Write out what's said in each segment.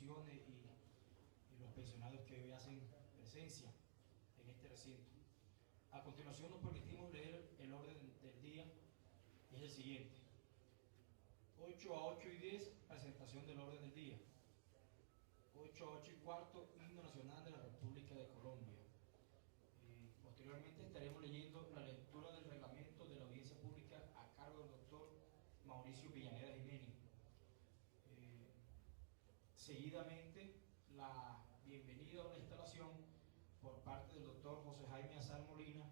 instituciones y los pensionados que hoy hacen presencia en este recinto. A continuación nos permitimos leer el orden del día, y es el siguiente. 8 a 8 y 10, presentación del orden del día. 8 a 8 y cuarto, himno nacional de la República de Colombia. Posteriormente estaremos leyendo la lectura del reglamento de la audiencia pública a cargo del doctor Mauricio Villaneda Jiménez. Seguidamente, la bienvenida a la instalación por parte del doctor José Jaime Azar Molina,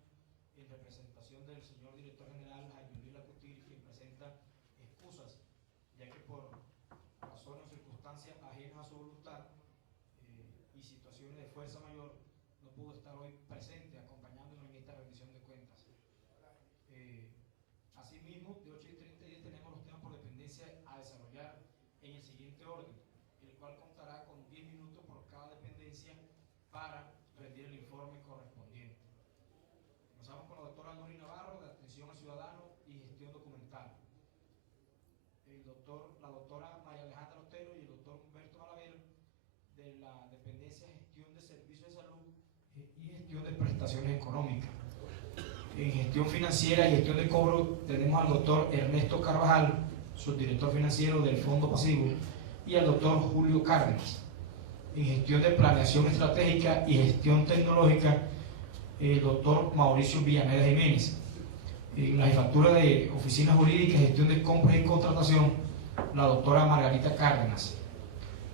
en representación del señor director general Jaime Luis Lacutir, quien presenta excusas, ya que por razones o circunstancias ajenas a su voluntad y situaciones de fuerza mayor, no pudo estar hoy presente acompañándonos en esta rendición de cuentas. Asimismo, de 8:30 y 10 tenemos los temas por dependencia a desarrollar en el siguiente orden, el cual contará con 10 minutos por cada dependencia para rendir el informe correspondiente. Comenzamos con la doctora Nuri Navarro, de Atención al Ciudadano y Gestión Documental. La doctora María Alejandra Otero y el doctor Humberto Malaver, de la Dependencia de Gestión de Servicios de Salud y Gestión de Prestaciones Económicas. En Gestión Financiera y Gestión de Cobro tenemos al doctor Ernesto Carvajal, subdirector financiero del Fondo Pasivo, y al doctor Julio Cárdenas. En Gestión de Planeación Estratégica y Gestión Tecnológica, el doctor Mauricio Villaneda Jiménez. En la jefatura de Oficinas Jurídicas, Gestión de Compras y Contratación, la doctora Margarita Cárdenas.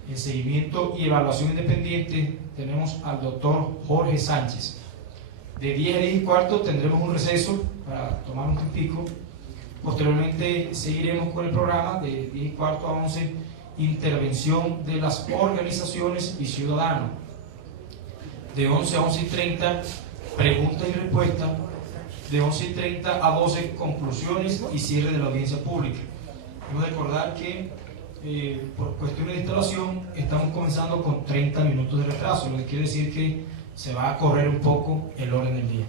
En Seguimiento y Evaluación Independiente tenemos al doctor Jorge Sánchez. De 10 a 10 y cuarto tendremos un receso para tomar un tiempo. Posteriormente seguiremos con el programa de 10 y cuarto a 11, intervención de las organizaciones y ciudadanos. De 11 a 11:30, preguntas y respuestas. De 11:30 a 12, conclusiones y cierre de la audiencia pública. Debemos recordar que por cuestiones de instalación estamos comenzando con 30 minutos de retraso, lo que quiere decir que se va a correr un poco el orden del día.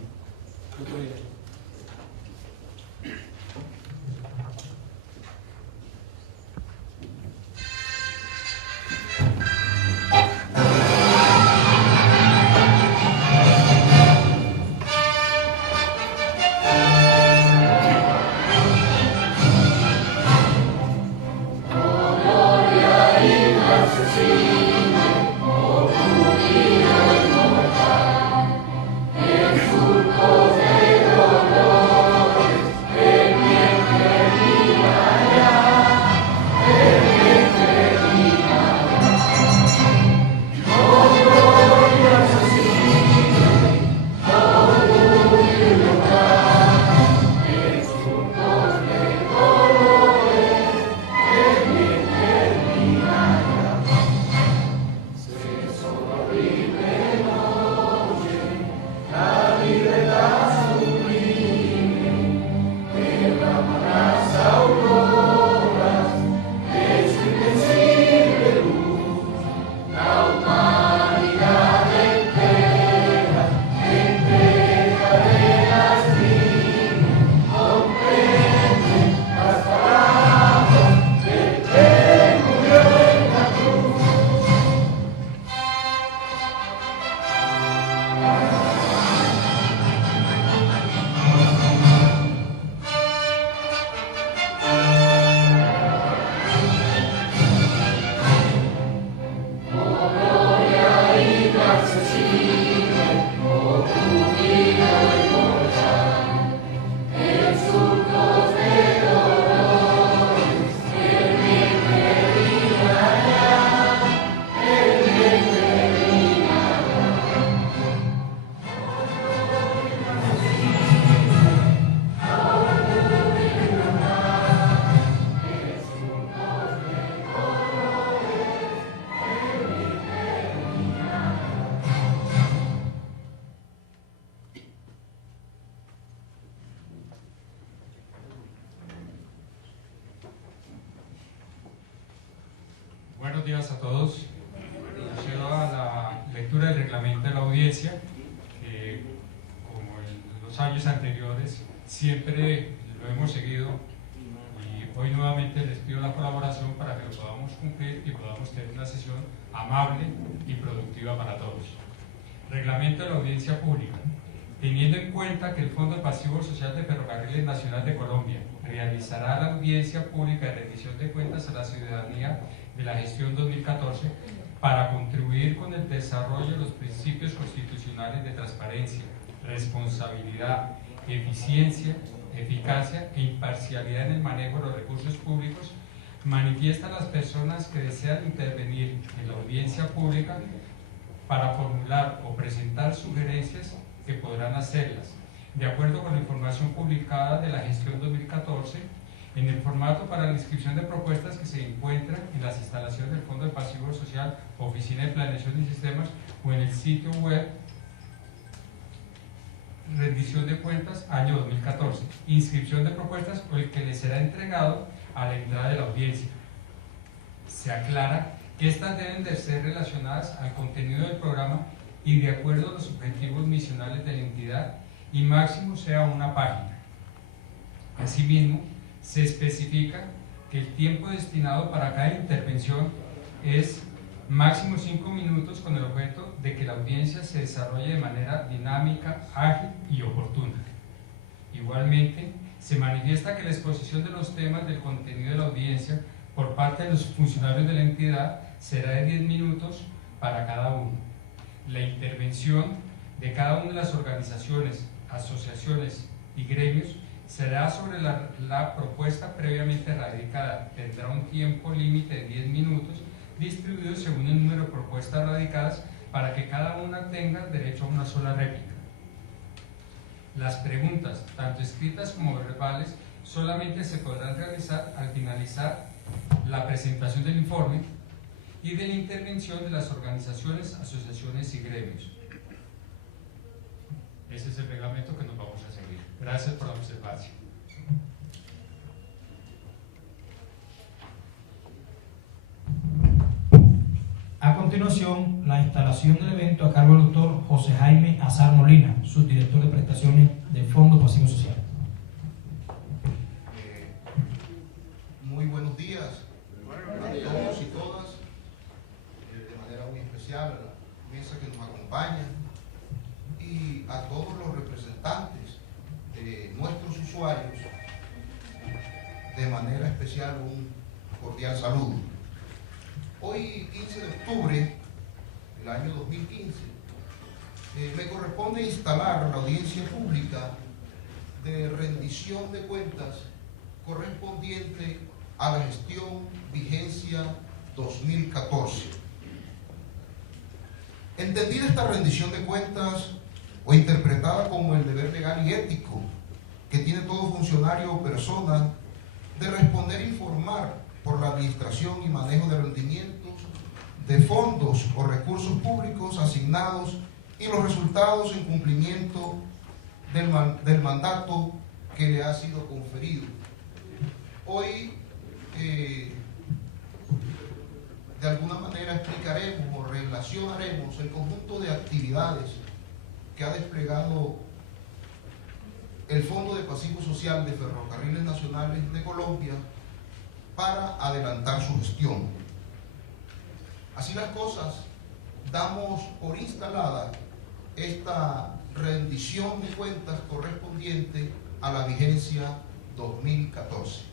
Buenos días a todos. Procedo a la lectura del reglamento de la audiencia. Como en los años anteriores, siempre lo hemos seguido y hoy nuevamente les pido la colaboración para que lo podamos cumplir y podamos tener una sesión amable y productiva para todos. Reglamento de la audiencia pública. Teniendo en cuenta que el Fondo Pasivo Social de Ferrocarriles Nacional de Colombia realizará la audiencia pública de rendición de cuentas a la ciudadanía de la gestión 2014 para contribuir con el desarrollo de los principios constitucionales de transparencia, responsabilidad, eficiencia, eficacia e imparcialidad en el manejo de los recursos públicos, manifiesta a las personas que desean intervenir en la audiencia pública para formular o presentar sugerencias que podrán hacerlas, de acuerdo con la información publicada de la gestión 2014, en el formato para la inscripción de propuestas que se encuentran en las instalaciones del Fondo de Pasivo Social, Oficina de Planeación y Sistemas, o en el sitio web Rendición de Cuentas año 2014, inscripción de propuestas o el que les será entregado a la entrada de la audiencia. Se aclara que estas deben de ser relacionadas al contenido del programa y de acuerdo a los objetivos misionales de la entidad, y máximo sea una página. Asimismo, se especifica que el tiempo destinado para cada intervención es máximo 5 minutos, con el objeto de que la audiencia se desarrolle de manera dinámica, ágil y oportuna. Igualmente, se manifiesta que la exposición de los temas del contenido de la audiencia por parte de los funcionarios de la entidad será de 10 minutos para cada uno. La intervención de cada una de las organizaciones, asociaciones y gremios será sobre la propuesta previamente radicada. Tendrá un tiempo límite de 10 minutos distribuidos según el número de propuestas radicadas para que cada una tenga derecho a una sola réplica. Las preguntas, tanto escritas como verbales, solamente se podrán realizar al finalizar la presentación del informe y de la intervención de las organizaciones, asociaciones y gremios. Ese es el reglamento que nos vamos a seguir. Gracias por la observación. A continuación, la instalación del evento a cargo del doctor José Jaime Azar Molina, subdirector de prestaciones del Fondo Pasivo Social. Muy buenos días a todos y todas, de manera muy especial a la mesa que nos acompaña y a todos los representantes de nuestros usuarios, de manera especial un cordial saludo. Hoy, 15 de octubre del año 2015, me corresponde instalar la audiencia pública de rendición de cuentas correspondiente a la gestión vigencia 2014. Entendida esta rendición de cuentas o interpretada como el deber legal y ético que tiene todo funcionario o persona de responder e informar por la administración y manejo de rendimientos de fondos o recursos públicos asignados y los resultados en cumplimiento del mandato que le ha sido conferido. Hoy, de alguna manera explicaremos o relacionaremos el conjunto de actividades que ha desplegado el Fondo de Pasivo Social de Ferrocarriles Nacionales de Colombia para adelantar su gestión. Así las cosas, damos por instalada esta rendición de cuentas correspondiente a la vigencia 2014.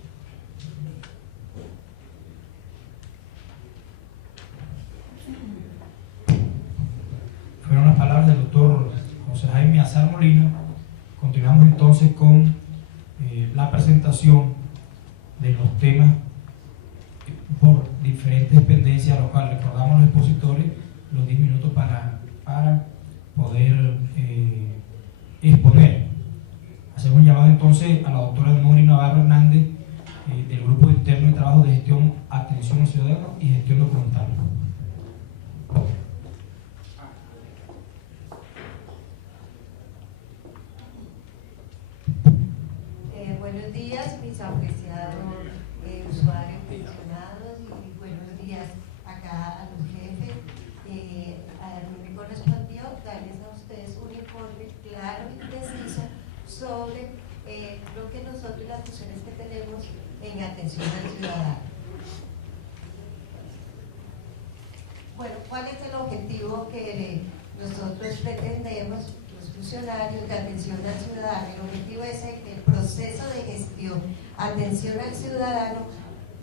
Fueron las palabras del doctor José Jaime Azar Molina. Continuamos entonces con la presentación de los temas por diferentes dependencias, a los cuales recordamos a los expositores los 10 minutos para poder exponer. Hacemos un llamado entonces a la doctora Nuri Navarro Hernández del Grupo Interno de Trabajo de Gestión, Atención al Ciudadano y Gestión Documental. Buenos días, mis apreciados usuarios pensionados, y buenos días acá a los jefes. A mí me correspondió darles a ustedes un informe claro y preciso sobre lo que nosotros, las funciones que tenemos en atención al ciudadano. Bueno, ¿cuál es el objetivo que nosotros pretendemos, los funcionarios de atención al ciudadano? El objetivo es que el proceso de gestión, atención al ciudadano,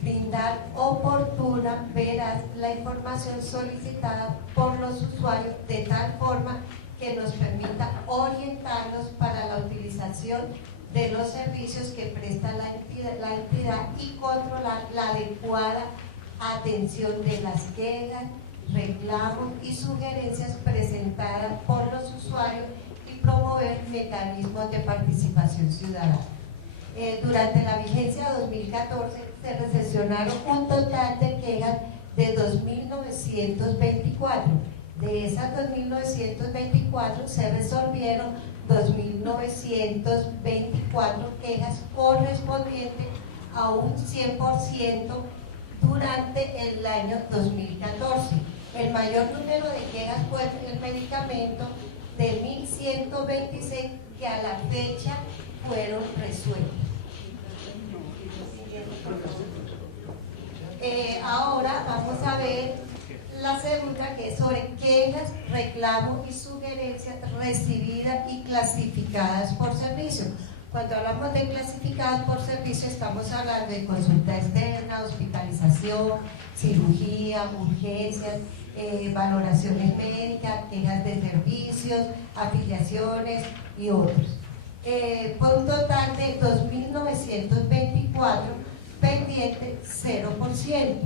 brindar oportuna, veraz la información solicitada por los usuarios de tal forma que nos permita orientarlos para la utilización de los servicios que presta la entidad y controlar la adecuada atención de las quejas, reclamos y sugerencias presentadas por los usuarios y promover mecanismos de participación ciudadana. Durante la vigencia 2014 se recepcionaron un total de quejas de 2.924. De esas 2.924 se resolvieron 2.924 quejas correspondientes a un 100% durante el año 2014. El mayor número de quejas fue el medicamento de 1.126 que a la fecha fueron resueltos. Ahora vamos a ver la segunda, que es sobre quejas, reclamos y sugerencias recibidas y clasificadas por servicio. Cuando hablamos de clasificadas por servicio, estamos hablando de consulta externa, hospitalización, cirugía, urgencias, valoraciones médicas, quejas de servicios, afiliaciones y otros. Por un total de 2.924 pendientes, 0%.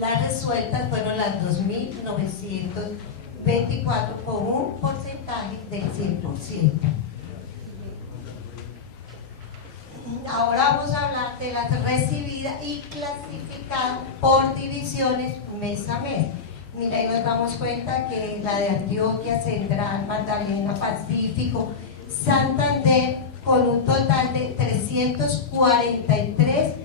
Las resueltas fueron las 2.924 con un porcentaje del 100%. Ahora vamos a hablar de las recibidas y clasificadas por divisiones mes a mes. Mira, ahí nos damos cuenta que la de Antioquia, Central, Magdalena, Pacífico, Santander, con un total de 343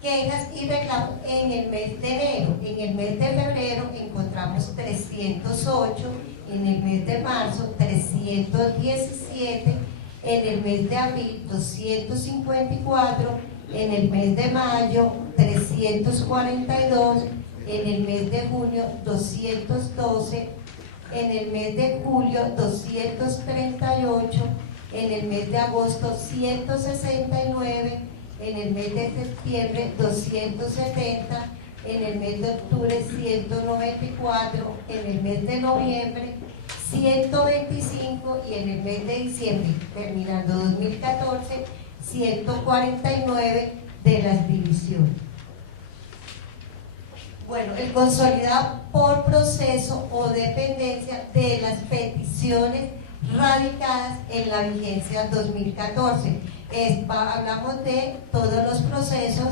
quejas y reclamos en el mes de enero. En el mes de febrero encontramos 308, en el mes de marzo 317, en el mes de abril 254, en el mes de mayo 342, en el mes de junio 212, en el mes de julio 238, en el mes de agosto 169, en el mes de septiembre 270, en el mes de octubre 194, en el mes de noviembre 125 y en el mes de diciembre, terminando 2014, 149 de las divisiones. Bueno, el consolidado por proceso o dependencia de las peticiones radicadas en la vigencia 2014. Hablamos de todos los procesos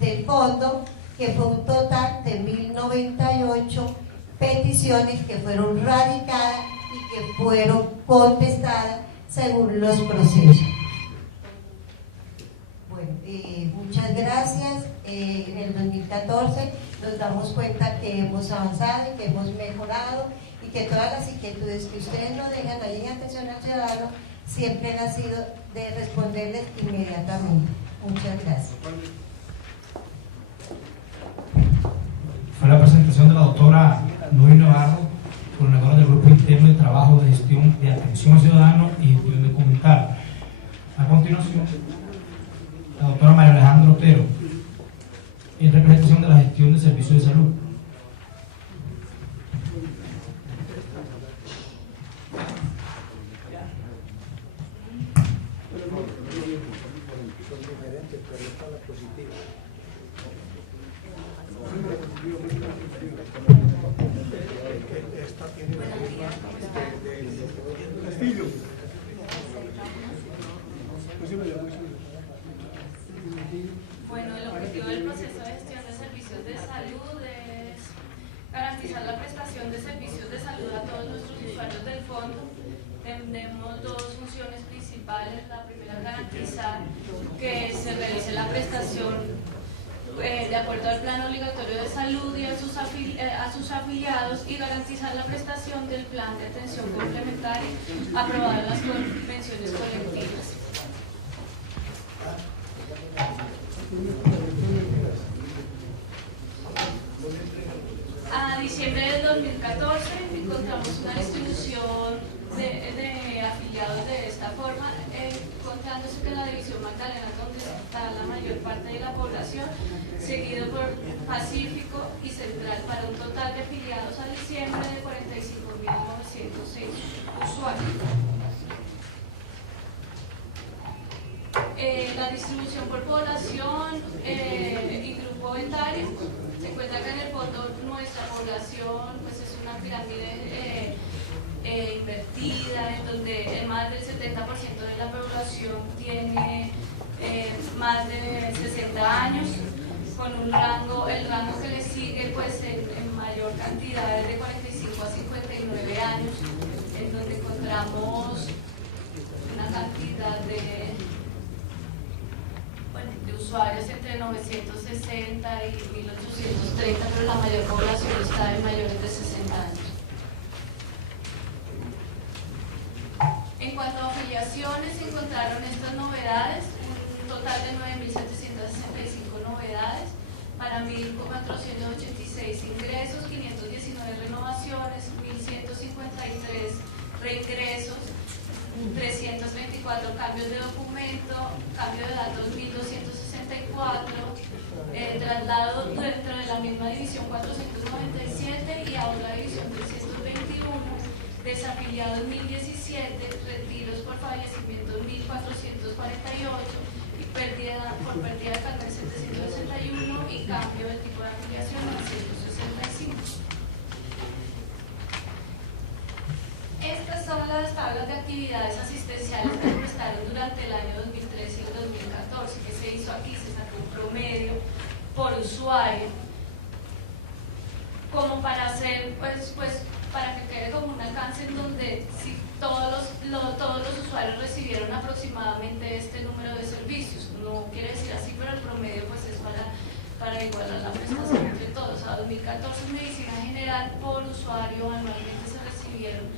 del fondo, que fue un total de 1.098 peticiones que fueron radicadas y que fueron contestadas según los procesos. Bueno, muchas gracias. En el 2014 nos damos cuenta que hemos avanzado y que hemos mejorado y que todas las inquietudes que ustedes nos dejan ahí en atención al ciudadano siempre han sido de responderles inmediatamente. Muchas gracias. Fue la presentación de la doctora Noy Navarro, coordinadora del Grupo Interno de Trabajo de Gestión de Atención al Ciudadano y Gestión Documental. A continuación, la doctora María Alejandra Otero, en representación de la Gestión de Servicios de Salud. Bueno, el objetivo del proceso de gestión de servicios de salud es garantizar la prestación de servicios de salud a todos nuestros usuarios del fondo. Tenemos dos funciones principales. La primera, garantizar que se realice la prestación de acuerdo al plan obligatorio de salud y a sus afiliados, y garantizar la prestación del plan de atención complementaria aprobado en las convenciones colectivas. A diciembre del 2014 encontramos una distribución de afiliados de esta forma, encontrándose que en la división Magdalena, donde está la mayor parte de la población, seguido por Pacífico y Central, para un total de afiliados a diciembre de 45.906 usuarios. La distribución por población y grupo etario, se encuentra que en el fondo nuestra población pues es una pirámide invertida, en donde más del 70% de la población tiene más de 60 años, con un rango, el rango que le sigue pues en mayor cantidad es de 45 a 59 años, en donde encontramos una cantidad de usuarios entre 960 y 1830, pero la mayor población está en mayores de 60 años. En cuanto a afiliaciones, se encontraron estas novedades, un total de 9.765 novedades, para 1.486 ingresos, 519 renovaciones, 1.153 reingresos, 324 cambios de documento, cambio de datos 1.264, traslado dentro de la misma división 497 y a otra división 321, desafiliados 1.017, retiros por fallecimiento 1.448 y por pérdida de carnet 761 y cambio del tipo de afiliación a 165. Estas son las tablas de actividades asistenciales que se prestaron durante el año 2013 y el 2014. ¿Qué se hizo aquí? Se sacó un promedio por usuario, como para hacer, pues para que quede como un alcance en donde si todos los usuarios recibieron aproximadamente este número de servicios. No quiere decir así, pero el promedio pues es para igualar la prestación entre todos. A 2014 en medicina general por usuario anualmente se recibieron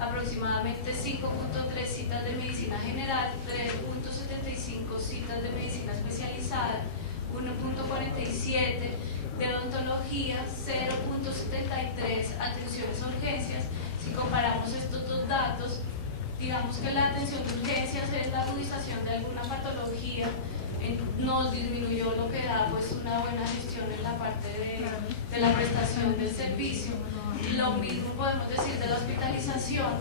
aproximadamente 5.3 citas de medicina general, 3.75 citas de medicina especializada, 1.47 de odontología, 0.73 atenciones a urgencias. Si comparamos estos dos datos, digamos que la atención de urgencias es la agudización de alguna patología, nos disminuyó, lo que da pues una buena gestión en la parte de la prestación del servicio. Lo mismo podemos decir de la hospitalización,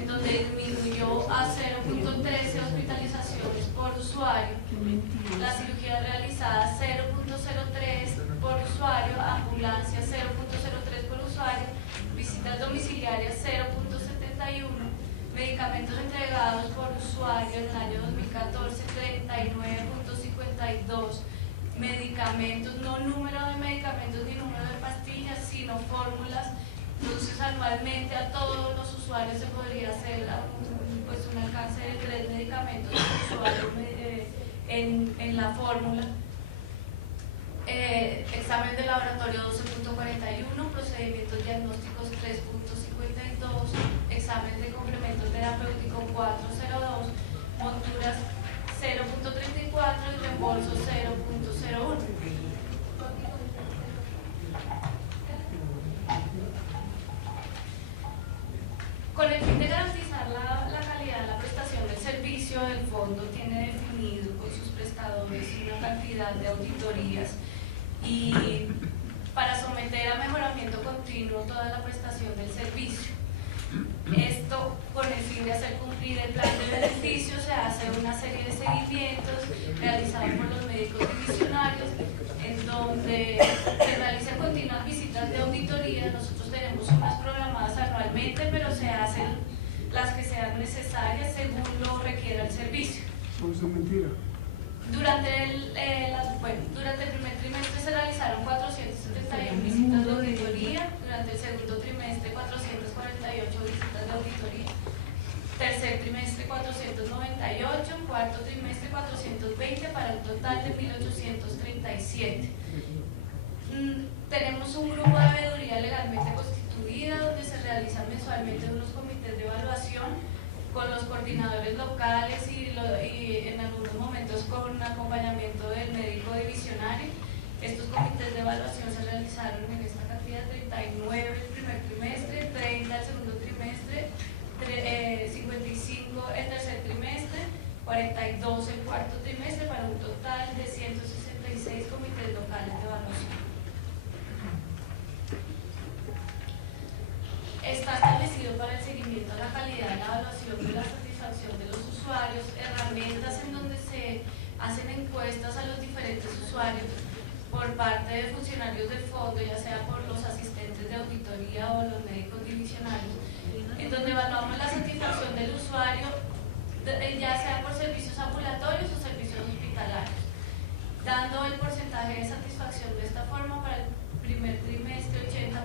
en donde disminuyó a 0.13 hospitalizaciones por usuario, la cirugía realizada 0.03 por usuario, ambulancia 0.03 por usuario, visitas domiciliarias 0.71, medicamentos entregados por usuario en el año 2014 39.52, medicamentos, no número de medicamentos ni número de pastillas, sino fórmulas. Entonces anualmente a todos los usuarios se podría hacer un alcance de 3 medicamentos por usuario en la fórmula. Examen de laboratorio 12.41, procedimientos diagnósticos 3.52, examen de complemento terapéutico 4.02, monturas 0.34 y reembolso 0.01. Con el fin de garantizar la calidad de la prestación del servicio, el fondo tiene definido con sus prestadores una cantidad de auditorías y para someter a mejoramiento continuo toda la prestación del servicio. Esto con el fin de hacer cumplir el plan de beneficios, se hace una serie de seguimientos realizados por los médicos divisionarios, en donde se realizan continuas visitas de auditoría. Nosotros tenemos unas programadas anualmente, pero se hacen las que sean necesarias según lo requiera el servicio. Durante el primer trimestre se realizaron 471 visitas de auditoría, durante el segundo trimestre 448 visitas de auditoría, tercer trimestre 498, cuarto trimestre 420 para un total de 1837. Tenemos un grupo de veeduría legalmente constituida donde se realizan mensualmente unos comités de evaluación con los coordinadores locales y en algunos momentos con un acompañamiento del médico divisionario. Estos comités de evaluación se realizaron en esta cantidad día, 39 el primer trimestre, 30 el segundo trimestre, 55 el tercer trimestre, 42 el cuarto trimestre, para un total de 166 comités locales de evaluación. Está establecido para el seguimiento a la calidad, la evaluación de la satisfacción de los usuarios, herramientas en donde se hacen encuestas a los diferentes usuarios por parte de funcionarios del fondo, ya sea por los asistentes de auditoría o los médicos divisionales, en donde evaluamos la satisfacción del usuario, ya sea por servicios ambulatorios o servicios hospitalarios, dando el porcentaje de satisfacción de esta forma: para el primer trimestre 80%,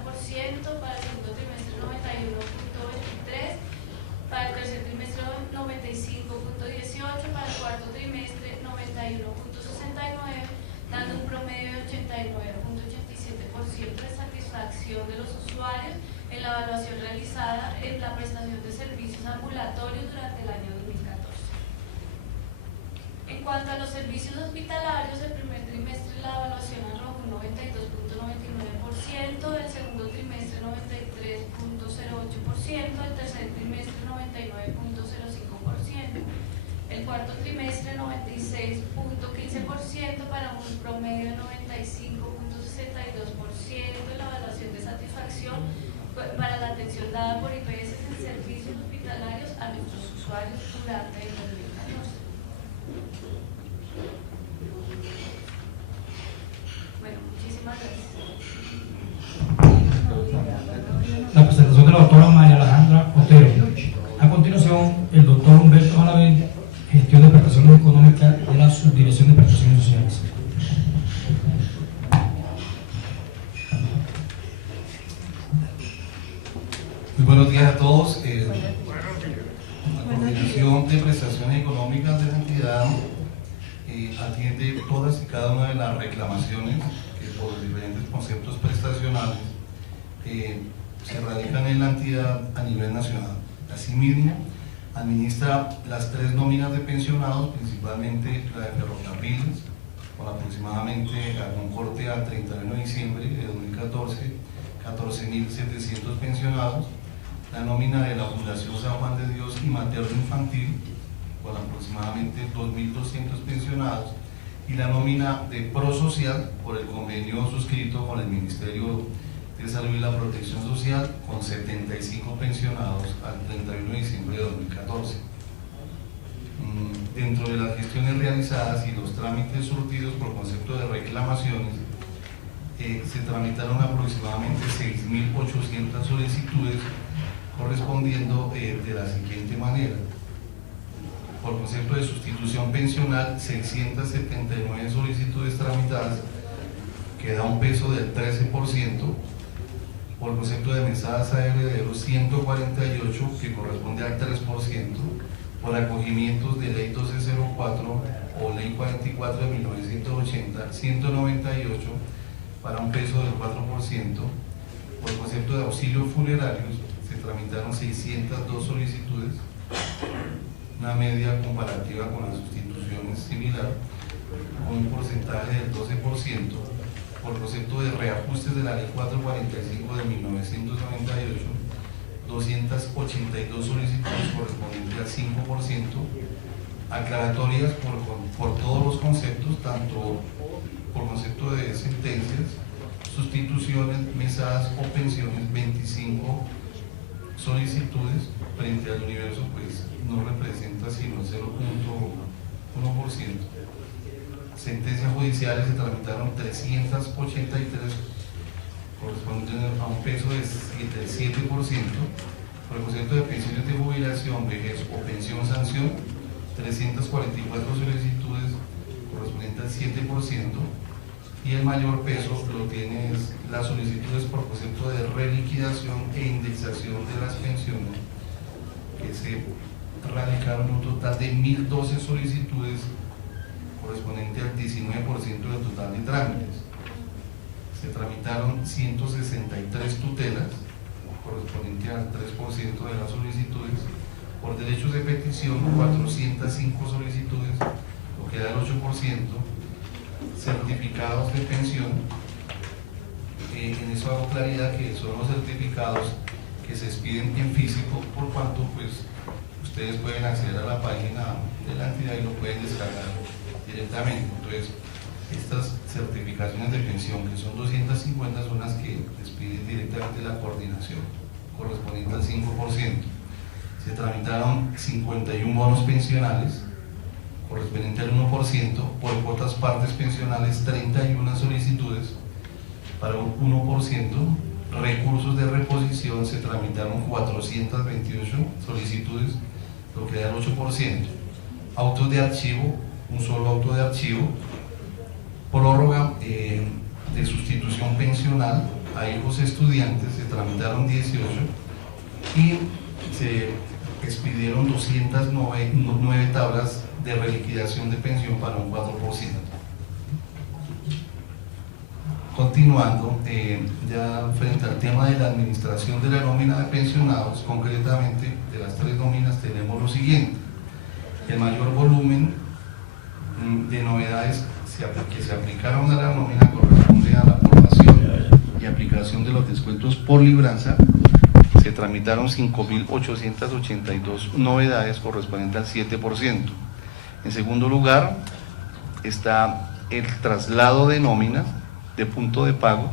para el segundo trimestre 91.23%, para el tercer trimestre 95.18%, para el cuarto trimestre 91.69%, dando un promedio de 89.87% de satisfacción de los usuarios en la evaluación realizada en la prestación de servicios ambulatorios durante el año 2014. En cuanto a los servicios hospitalarios, el primer trimestre la evaluación arrojó un 92.99%, el segundo trimestre 93.08%, el tercer trimestre 99.05%, el cuarto trimestre 96.15%, para un promedio de 95.62% de la evaluación de satisfacción para la atención dada por IPS en servicios hospitalarios a nuestros usuarios durante el 2014. Bueno, muchísimas gracias. La presentación de la doctora María Alejandra Otero. A continuación, el doctor Humberto Malavé, gestión de prestaciones económicas de la Subdirección de Prestaciones Sociales. Muy buenos días a todos. La Coordinación de Prestaciones Económicas de la entidad atiende todas y cada una de las reclamaciones que por diferentes conceptos prestacionales se radican en la entidad a nivel nacional. Asimismo, administra las 3 nóminas de pensionados, principalmente la de ferrocarriles, con aproximadamente a un corte al 31 de diciembre de 2014, 14.700 pensionados, la nómina de la Fundación San Juan de Dios y Materno Infantil, con aproximadamente 2.200 pensionados, y la nómina de Prosocial por el convenio suscrito con el Ministerio de Salud y la Protección Social, con 75 pensionados al 31 de diciembre de 2014. Dentro de las gestiones realizadas y los trámites surtidos por concepto de reclamaciones, se tramitaron aproximadamente 6.800 solicitudes, correspondiendo de la siguiente manera: por concepto de sustitución pensional, 679 solicitudes tramitadas, que da un peso del 13%, por concepto de mesadas a herederos, 148, que corresponde al 3%, por acogimientos de ley 1204 o ley 44 de 1980, 198, para un peso del 4%, por concepto de auxilios funerarios, se tramitaron 602 solicitudes, una media comparativa con las sustituciones similar, con un porcentaje del 12%, por concepto de reajustes de la ley 445 de 1998, 282 solicitudes correspondientes al 5%, aclaratorias por todos los conceptos, tanto por concepto de sentencias, sustituciones, mesadas o pensiones, 25 solicitudes, frente al universo pues no representa sino el 0.1%. Sentencias judiciales se tramitaron 383, correspondientes a un peso del 7%, por el concepto de pensiones de jubilación, vejez o pensión sanción, 344 solicitudes correspondientes al 7%, y el mayor peso lo tiene las solicitudes por concepto de reliquidación e indexación de las pensiones, que se radicaron un total de 1.012 solicitudes, correspondiente al 19% del total de trámites. Se tramitaron 163 tutelas, correspondiente al 3% de las solicitudes. Por derechos de petición, 405 solicitudes, lo que da el 8%. Certificados de pensión, en eso hago claridad que son los certificados que se expiden en físico, por cuanto pues ustedes pueden acceder a la página de la entidad y lo pueden descargar directamente. Entonces, estas certificaciones de pensión, que son 250, son las que expiden directamente la coordinación, correspondiente al 5%. Se tramitaron 51 bonos pensionales, correspondiente al 1%, por cuotas partes pensionales 31 solicitudes para un 1%, recursos de reposición se tramitaron 428 solicitudes, lo que da el 8%, autos de archivo, un solo auto de archivo, prórroga de sustitución pensional a hijos estudiantes, se tramitaron 18 y se expidieron 209 tablas de reliquidación de pensión para un 4%. Continuando, ya frente al tema de la administración de la nómina de pensionados, concretamente de las 3 nóminas tenemos lo siguiente: el mayor volumen de novedades que se aplicaron a la nómina corresponde a la aprobación y aplicación de los descuentos por libranza. Se tramitaron 5.882 novedades correspondientes al 7%. En segundo lugar está el traslado de nómina de punto de pago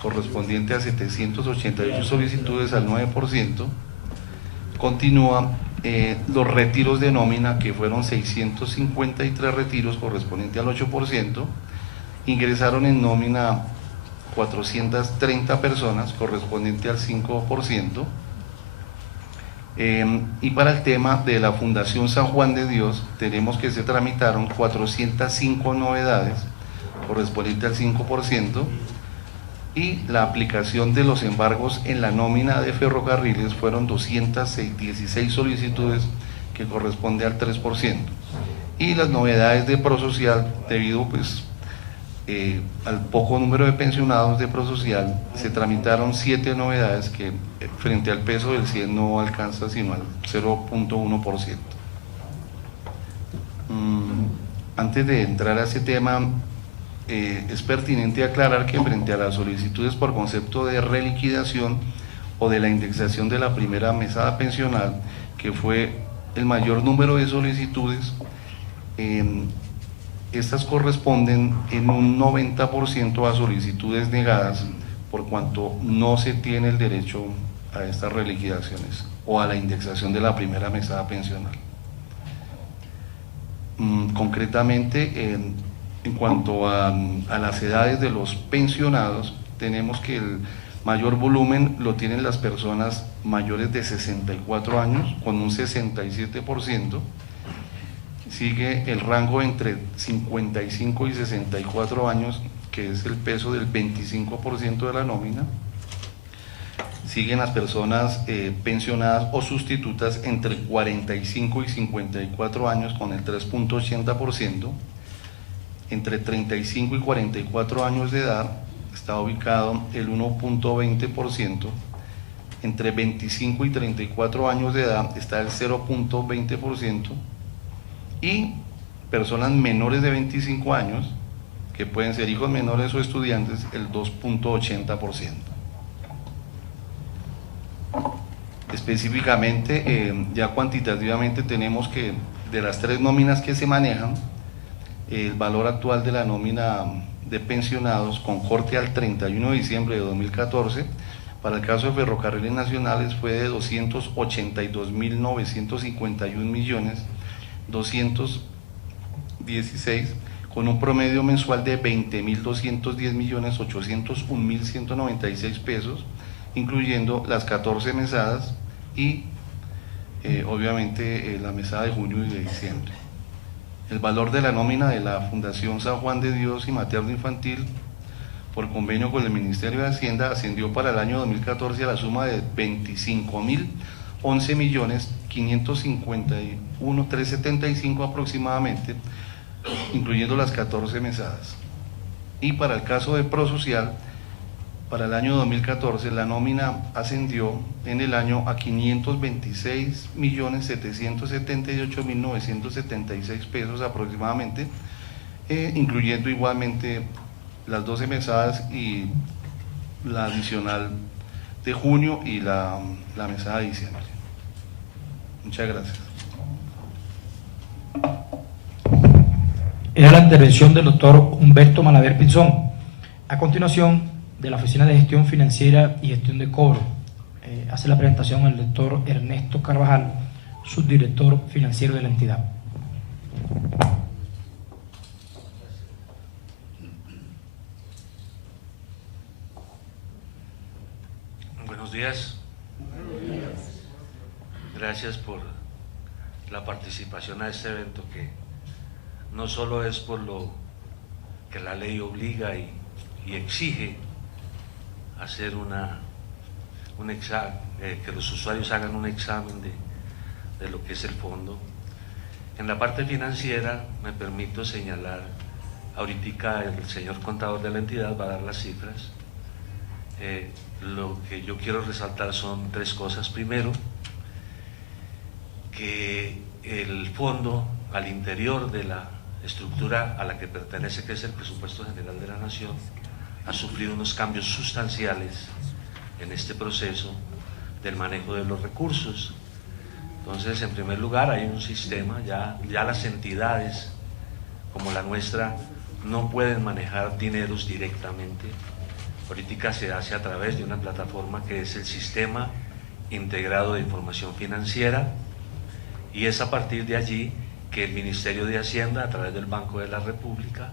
correspondiente a 788 solicitudes al 9%. Continúa los retiros de nómina, que fueron 653 retiros correspondiente al 8%. Ingresaron en nómina 430 personas correspondiente al 5%. Y para el tema de la Fundación San Juan de Dios, tenemos que se tramitaron 405 novedades correspondiente al 5%, y la aplicación de los embargos en la nómina de ferrocarriles fueron 216 solicitudes, que corresponde al 3%. Y las novedades de Prosocial, debido pues al poco número de pensionados de Prosocial, se tramitaron 7 novedades que frente al peso del 100 no alcanza sino al 0.1%. Antes de entrar a ese tema, es pertinente aclarar que frente a las solicitudes por concepto de reliquidación o de la indexación de la primera mesada pensional, que fue el mayor número de solicitudes, estas corresponden en un 90% a solicitudes negadas, por cuanto no se tiene el derecho a estas reliquidaciones o a la indexación de la primera mesada pensional. Concretamente, en cuanto a las edades de los pensionados, tenemos que el mayor volumen lo tienen las personas mayores de 64 años, con un 67%. Sigue el rango entre 55 y 64 años, que es el peso del 25% de la nómina. Siguen las personas pensionadas o sustitutas entre 45 y 54 años, con el 3.80%. Entre 35 y 44 años de edad está ubicado el 1.20%. Entre 25 y 34 años de edad está el 0.20%. Y personas menores de 25 años, que pueden ser hijos menores o estudiantes, el 2.80%. Específicamente, ya cuantitativamente tenemos que de las 3 nóminas que se manejan, el valor actual de la nómina de pensionados con corte al 31 de diciembre de 2014, para el caso de Ferrocarriles Nacionales fue de 282.951.216, con un promedio mensual de 20.210.801.196 pesos, incluyendo las 14 mesadas y obviamente la mesada de junio y de diciembre. El valor de la nómina de la Fundación San Juan de Dios y Materno Infantil, por convenio con el Ministerio de Hacienda, ascendió para el año 2014 a la suma de 25.011.551.375 aproximadamente, incluyendo las 14 mesadas. Y para el caso de Prosocial, para el año 2014 la nómina ascendió en el año a 526.778.976 pesos aproximadamente, incluyendo igualmente las 12 mesadas y la adicional de junio y la mesada de diciembre. Muchas gracias. Era la intervención del doctor Humberto Malaver Pinzón. A continuación, de la Oficina de Gestión Financiera y Gestión de Cobro, hace la presentación el doctor Ernesto Carvajal, subdirector financiero de la entidad. Buenos días. Gracias por la participación a este evento, que no solo es por lo que la ley obliga y exige hacer un examen, que los usuarios hagan un examen de lo que es el fondo. En la parte financiera me permito señalar, ahorita el señor contador de la entidad va a dar las cifras. Lo que yo quiero resaltar son tres cosas. Primero, que el fondo, al interior de la estructura a la que pertenece, que es el presupuesto general de la Nación, ha sufrido unos cambios sustanciales en este proceso del manejo de los recursos. Entonces, en primer lugar, hay un sistema, ya las entidades como la nuestra no pueden manejar dineros directamente. Ahorita se hace a través de una plataforma que es el Sistema Integrado de Información Financiera, y es a partir de allí que el Ministerio de Hacienda, a través del Banco de la República,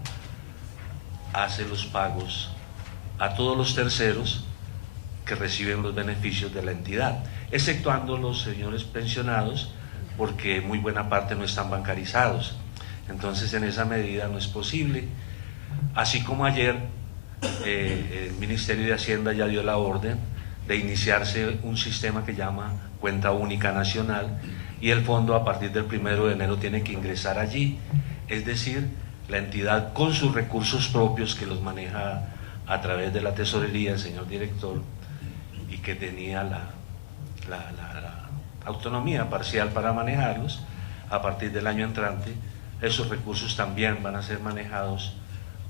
hace los pagos a todos los terceros que reciben los beneficios de la entidad, exceptuando los señores pensionados, porque muy buena parte no están bancarizados. Entonces, en esa medida no es posible. Así como ayer el Ministerio de Hacienda ya dio la orden de iniciarse un sistema que llama Cuenta Única Nacional, y el fondo a partir del 1 de enero tiene que ingresar allí. Es decir, la entidad con sus recursos propios, que los maneja a través de la tesorería el señor director, y que tenía la autonomía parcial para manejarlos, a partir del año entrante esos recursos también van a ser manejados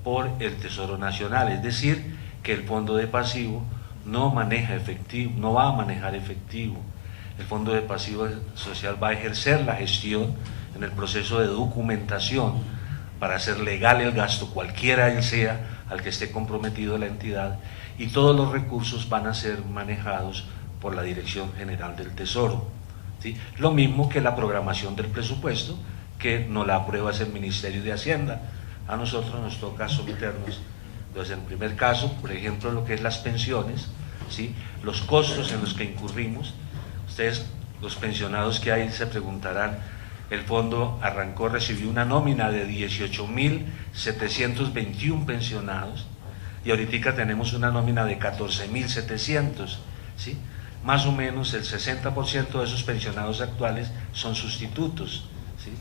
por el Tesoro Nacional. Es decir, que el fondo de pasivo no maneja efectivo, no va a manejar efectivo. El Fondo de Pasivo Social va a ejercer la gestión en el proceso de documentación para hacer legal el gasto, cualquiera él sea, al que esté comprometido la entidad, y todos los recursos van a ser manejados por la Dirección General del Tesoro, ¿sí? Lo mismo que la programación del presupuesto, que no la aprueba es el Ministerio de Hacienda. A nosotros nos toca someternos. Entonces, en el primer caso, por ejemplo, lo que es las pensiones, ¿sí? Los costos en los que incurrimos. Ustedes, los pensionados que hay, se preguntarán, el fondo recibió una nómina de 18.721 pensionados, y ahorita tenemos una nómina de 14.700, ¿sí? Más o menos el 60% de esos pensionados actuales son sustitutos, ¿sí?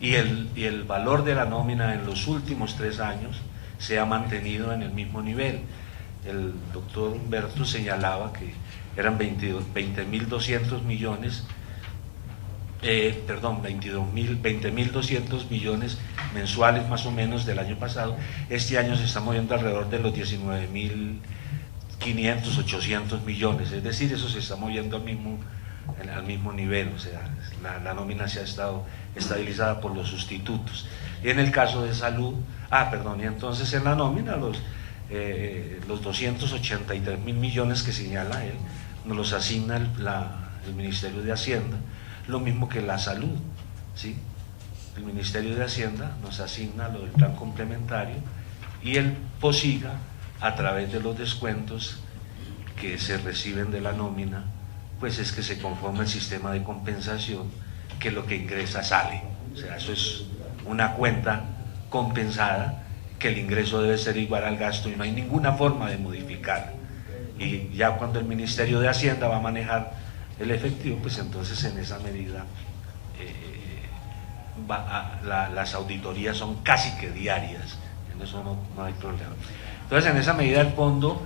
Y el valor de la nómina en los últimos 3 años se ha mantenido en el mismo nivel. El doctor Humberto señalaba que eran 20.200 millones, 20.200 millones mensuales más o menos del año pasado. Este año se está moviendo alrededor de los 19.500, 800 millones, es decir, eso se está moviendo al mismo nivel, o sea, la nómina se ha estado estabilizada por los sustitutos. Y en el caso de salud, y entonces en la nómina los 283.000 millones que señala él, nos los asigna el Ministerio de Hacienda, lo mismo que la salud, ¿sí? El Ministerio de Hacienda nos asigna lo del plan complementario, y el POSIGA, a través de los descuentos que se reciben de la nómina, pues es que se conforma el sistema de compensación, que lo que ingresa sale. O sea, eso es una cuenta compensada, que el ingreso debe ser igual al gasto y no hay ninguna forma de modificar. Y ya cuando el Ministerio de Hacienda va a manejar el efectivo, pues entonces en esa medida las auditorías son casi que diarias, en eso no hay problema. Entonces, en esa medida el fondo,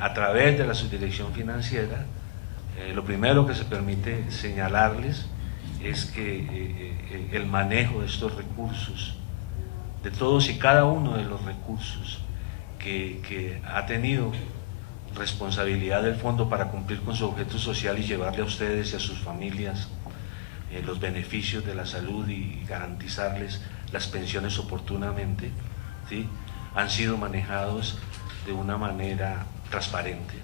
a través de la subdirección financiera, lo primero que se permite señalarles es que el manejo de estos recursos, de todos y cada uno de los recursos que ha tenido responsabilidad del fondo para cumplir con su objeto social y llevarle a ustedes y a sus familias los beneficios de la salud y garantizarles las pensiones oportunamente, ¿sí?, han sido manejados de una manera transparente,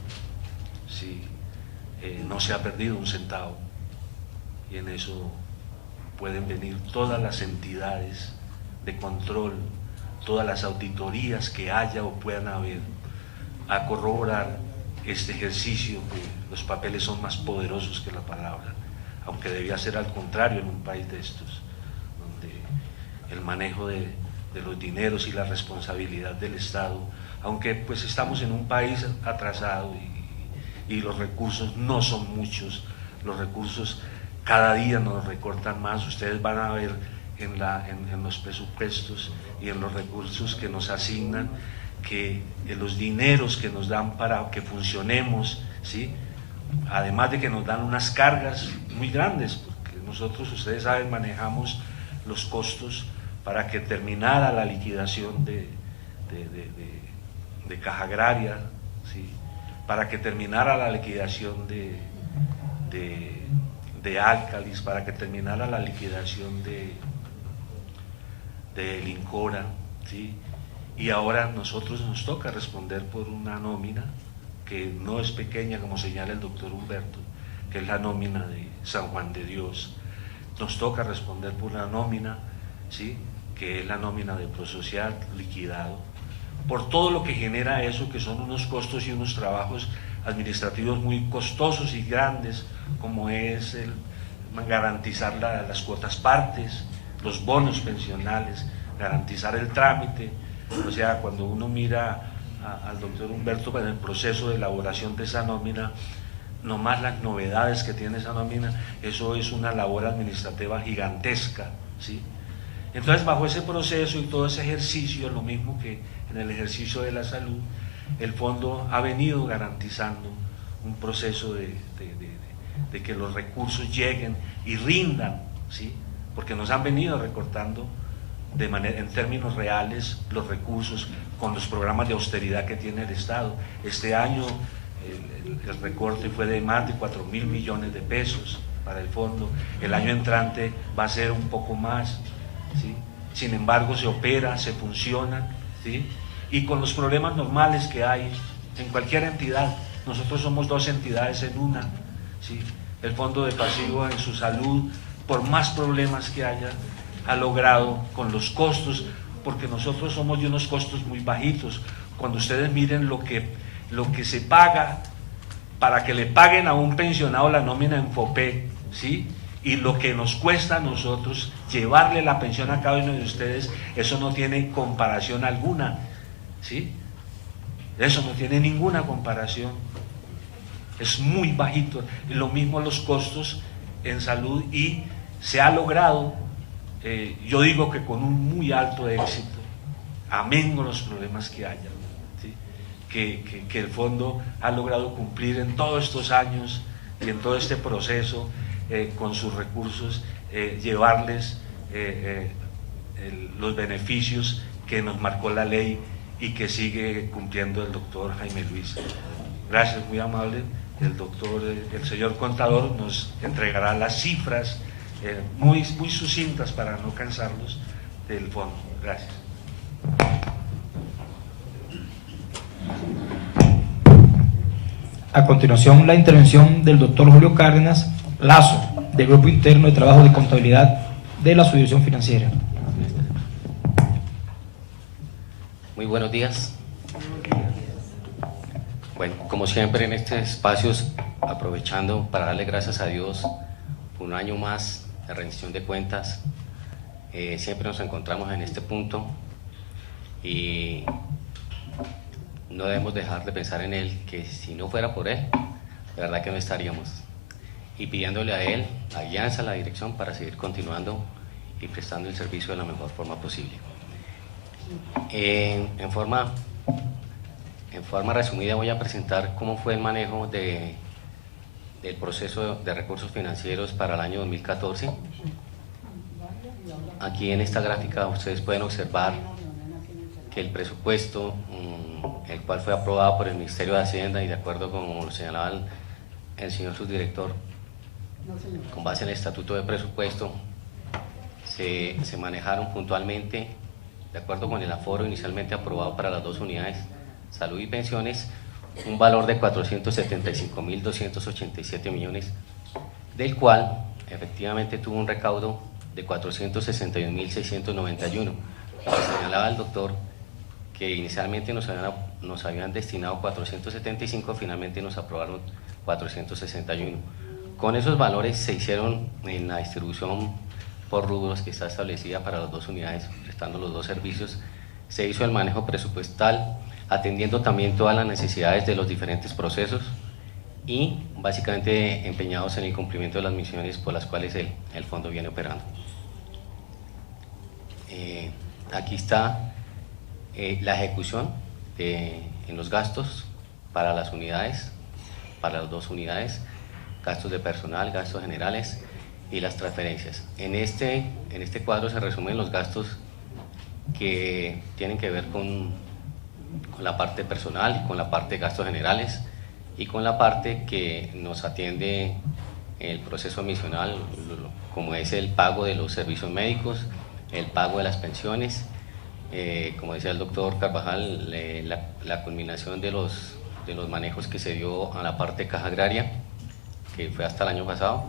¿sí? No se ha perdido un centavo, y en eso pueden venir todas las entidades de control, todas las auditorías que haya o puedan haber, a corroborar este ejercicio, que los papeles son más poderosos que la palabra, aunque debía ser al contrario en un país de estos, donde el manejo de los dineros y la responsabilidad del Estado, aunque pues estamos en un país atrasado y los recursos no son muchos, los recursos cada día nos recortan más. Ustedes van a ver en los presupuestos y en los recursos que nos asignan que los dineros que nos dan para que funcionemos, ¿sí?, además de que nos dan unas cargas muy grandes, porque nosotros, ustedes saben, manejamos los costos para que terminara la liquidación de Caja Agraria, ¿sí?, para que terminara la liquidación de Álcalis, para que terminara la liquidación de Lincora, ¿sí?, y ahora nosotros nos toca responder por una nómina que no es pequeña, como señala el doctor Humberto, que es la nómina de San Juan de Dios. Nos toca responder por una nómina, ¿sí?, que es la nómina de Prosocial liquidado, por todo lo que genera eso, que son unos costos y unos trabajos administrativos muy costosos y grandes, como es el garantizar las cuotas partes, los bonos pensionales, garantizar el trámite. O sea, cuando uno mira al doctor Humberto en el proceso de elaboración de esa nómina, nomás las novedades que tiene esa nómina, eso es una labor administrativa gigantesca, ¿sí? Entonces, bajo ese proceso y todo ese ejercicio, lo mismo que en el ejercicio de la salud, el fondo ha venido garantizando un proceso de que los recursos lleguen y rindan, ¿sí?, porque nos han venido recortando en términos reales los recursos con los programas de austeridad que tiene el Estado. Este año el recorte fue de más de 4.000 millones de pesos para el fondo, el año entrante va a ser un poco más, ¿sí? Sin embargo se opera, se funciona, ¿sí?, y con los problemas normales que hay en cualquier entidad. Nosotros somos dos entidades en una, ¿sí? El Fondo de Pasivo en su salud, por más problemas que haya, ha logrado con los costos, porque nosotros somos de unos costos muy bajitos. Cuando ustedes miren lo que se paga para que le paguen a un pensionado la nómina en FOPE, ¿sí?, y lo que nos cuesta a nosotros llevarle la pensión a cada uno de ustedes, eso no tiene comparación alguna, ¿sí? Eso no tiene ninguna comparación, es muy bajito. Y lo mismo los costos en salud, y se ha logrado, yo digo que con un muy alto éxito, amén con los problemas que haya, ¿sí?, que el fondo ha logrado cumplir en todos estos años y en todo este proceso, con sus recursos, llevarles los beneficios que nos marcó la ley y que sigue cumpliendo el doctor Jaime Luis. Gracias, muy amable. El señor contador nos entregará las cifras muy sucintas para no cansarlos del fondo. Gracias. A continuación, la intervención del doctor Julio Cárdenas Lazo, del Grupo Interno de Trabajo de Contabilidad de la Subdirección Financiera. Muy buenos días. Bueno, como siempre en estos espacios, aprovechando para darle gracias a Dios por un año más de rendición de cuentas, siempre nos encontramos en este punto y no debemos dejar de pensar en Él, que si no fuera por Él, de verdad que no estaríamos. Y pidiéndole a Él la guianza, la dirección para seguir continuando y prestando el servicio de la mejor forma posible. En forma resumida voy a presentar cómo fue el manejo del proceso de recursos financieros para el año 2014. Aquí en esta gráfica ustedes pueden observar que el presupuesto, el cual fue aprobado por el Ministerio de Hacienda y de acuerdo con lo señalaba el señor subdirector, con base en el Estatuto de Presupuesto, se manejaron puntualmente, de acuerdo con el aforo inicialmente aprobado para las dos unidades, salud y pensiones, un valor de 475.287 millones, del cual efectivamente tuvo un recaudo de 461.691. Señalaba el doctor que inicialmente nos habían destinado 475, finalmente nos aprobaron 461. Con esos valores se hicieron en la distribución por rubros que está establecida para las dos unidades, prestando los dos servicios, se hizo el manejo presupuestal, atendiendo también todas las necesidades de los diferentes procesos y básicamente empeñados en el cumplimiento de las misiones por las cuales el fondo viene operando. Aquí está la ejecución en los gastos para las unidades, para las dos unidades, gastos de personal, gastos generales y las transferencias. En este cuadro se resumen los gastos que tienen que ver con la parte personal, con la parte de gastos generales y con la parte que nos atiende el proceso misional, como es el pago de los servicios médicos, el pago de las pensiones, como decía el doctor Carvajal, la culminación de los manejos que se dio a la parte de caja agraria, que fue hasta el año pasado,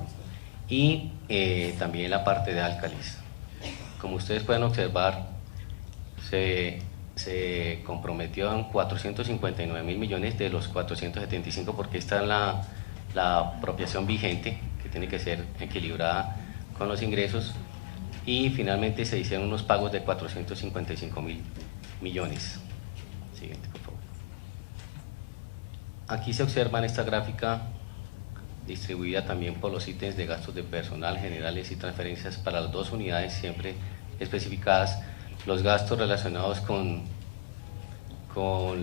y también la parte de álcalis. Como ustedes pueden observar, se comprometió en 459.000 millones de los 475, porque esta es la apropiación vigente, que tiene que ser equilibrada con los ingresos, y finalmente se hicieron unos pagos de 455.000 millones. Siguiente, por favor. Aquí se observa en esta gráfica, distribuida también por los ítems de gastos de personal, generales y transferencias para las dos unidades, siempre especificadas, los gastos relacionados con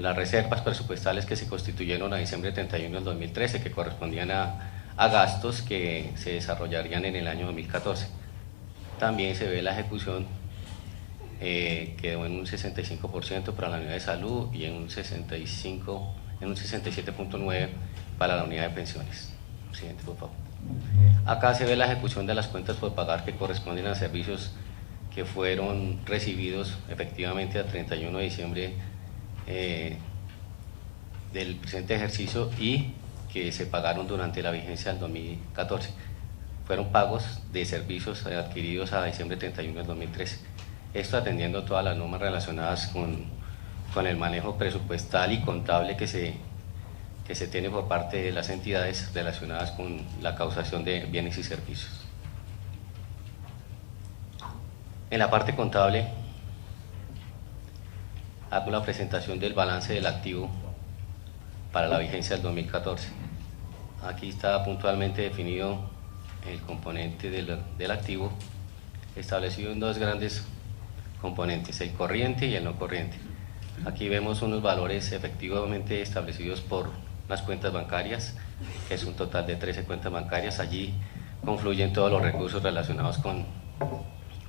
las reservas presupuestales que se constituyeron a diciembre 31 del 2013, que correspondían a gastos que se desarrollarían en el año 2014. También se ve la ejecución, quedó en un 65% para la unidad de salud y en un 67.9% para la unidad de pensiones. Siguiente, por favor. Acá se ve la ejecución de las cuentas por pagar que corresponden a servicios que fueron recibidos efectivamente a 31 de diciembre del presente ejercicio y que se pagaron durante la vigencia del 2014. Fueron pagos de servicios adquiridos a diciembre 31 del 2013. Esto atendiendo todas las normas relacionadas con el manejo presupuestal y contable que se tiene por parte de las entidades relacionadas con la causación de bienes y servicios. En la parte contable, hago la presentación del balance del activo para la vigencia del 2014. Aquí está puntualmente definido el componente del activo, establecido en dos grandes componentes, el corriente y el no corriente. Aquí vemos unos valores efectivamente establecidos por las cuentas bancarias, que es un total de 13 cuentas bancarias. Allí confluyen todos los recursos relacionados con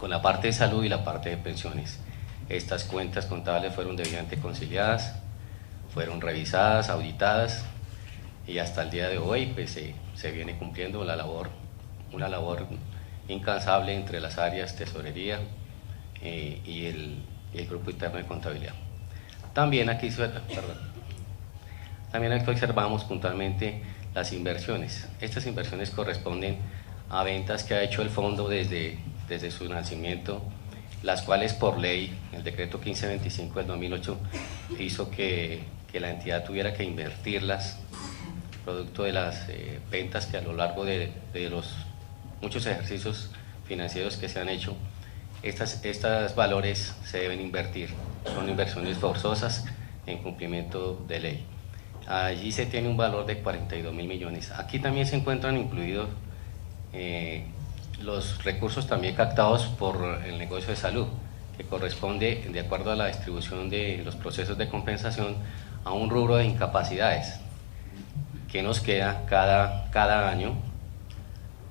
la parte de salud y la parte de pensiones. Estas cuentas contables fueron debidamente conciliadas, fueron revisadas, auditadas, y hasta el día de hoy pues, se viene cumpliendo una labor incansable entre las áreas tesorería y el grupo interno de contabilidad. También aquí observamos puntualmente las inversiones. Estas inversiones corresponden a ventas que ha hecho el fondo desde su nacimiento, las cuales por ley, el decreto 1525 del 2008, hizo que la entidad tuviera que invertirlas, producto de las ventas que a lo largo de los muchos ejercicios financieros que se han hecho, estos valores se deben invertir, son inversiones forzosas en cumplimiento de ley. Allí se tiene un valor de 42.000 millones. Aquí también se encuentran incluidos los recursos también captados por el negocio de salud, que corresponde, de acuerdo a la distribución de los procesos de compensación, a un rubro de incapacidades que nos queda cada año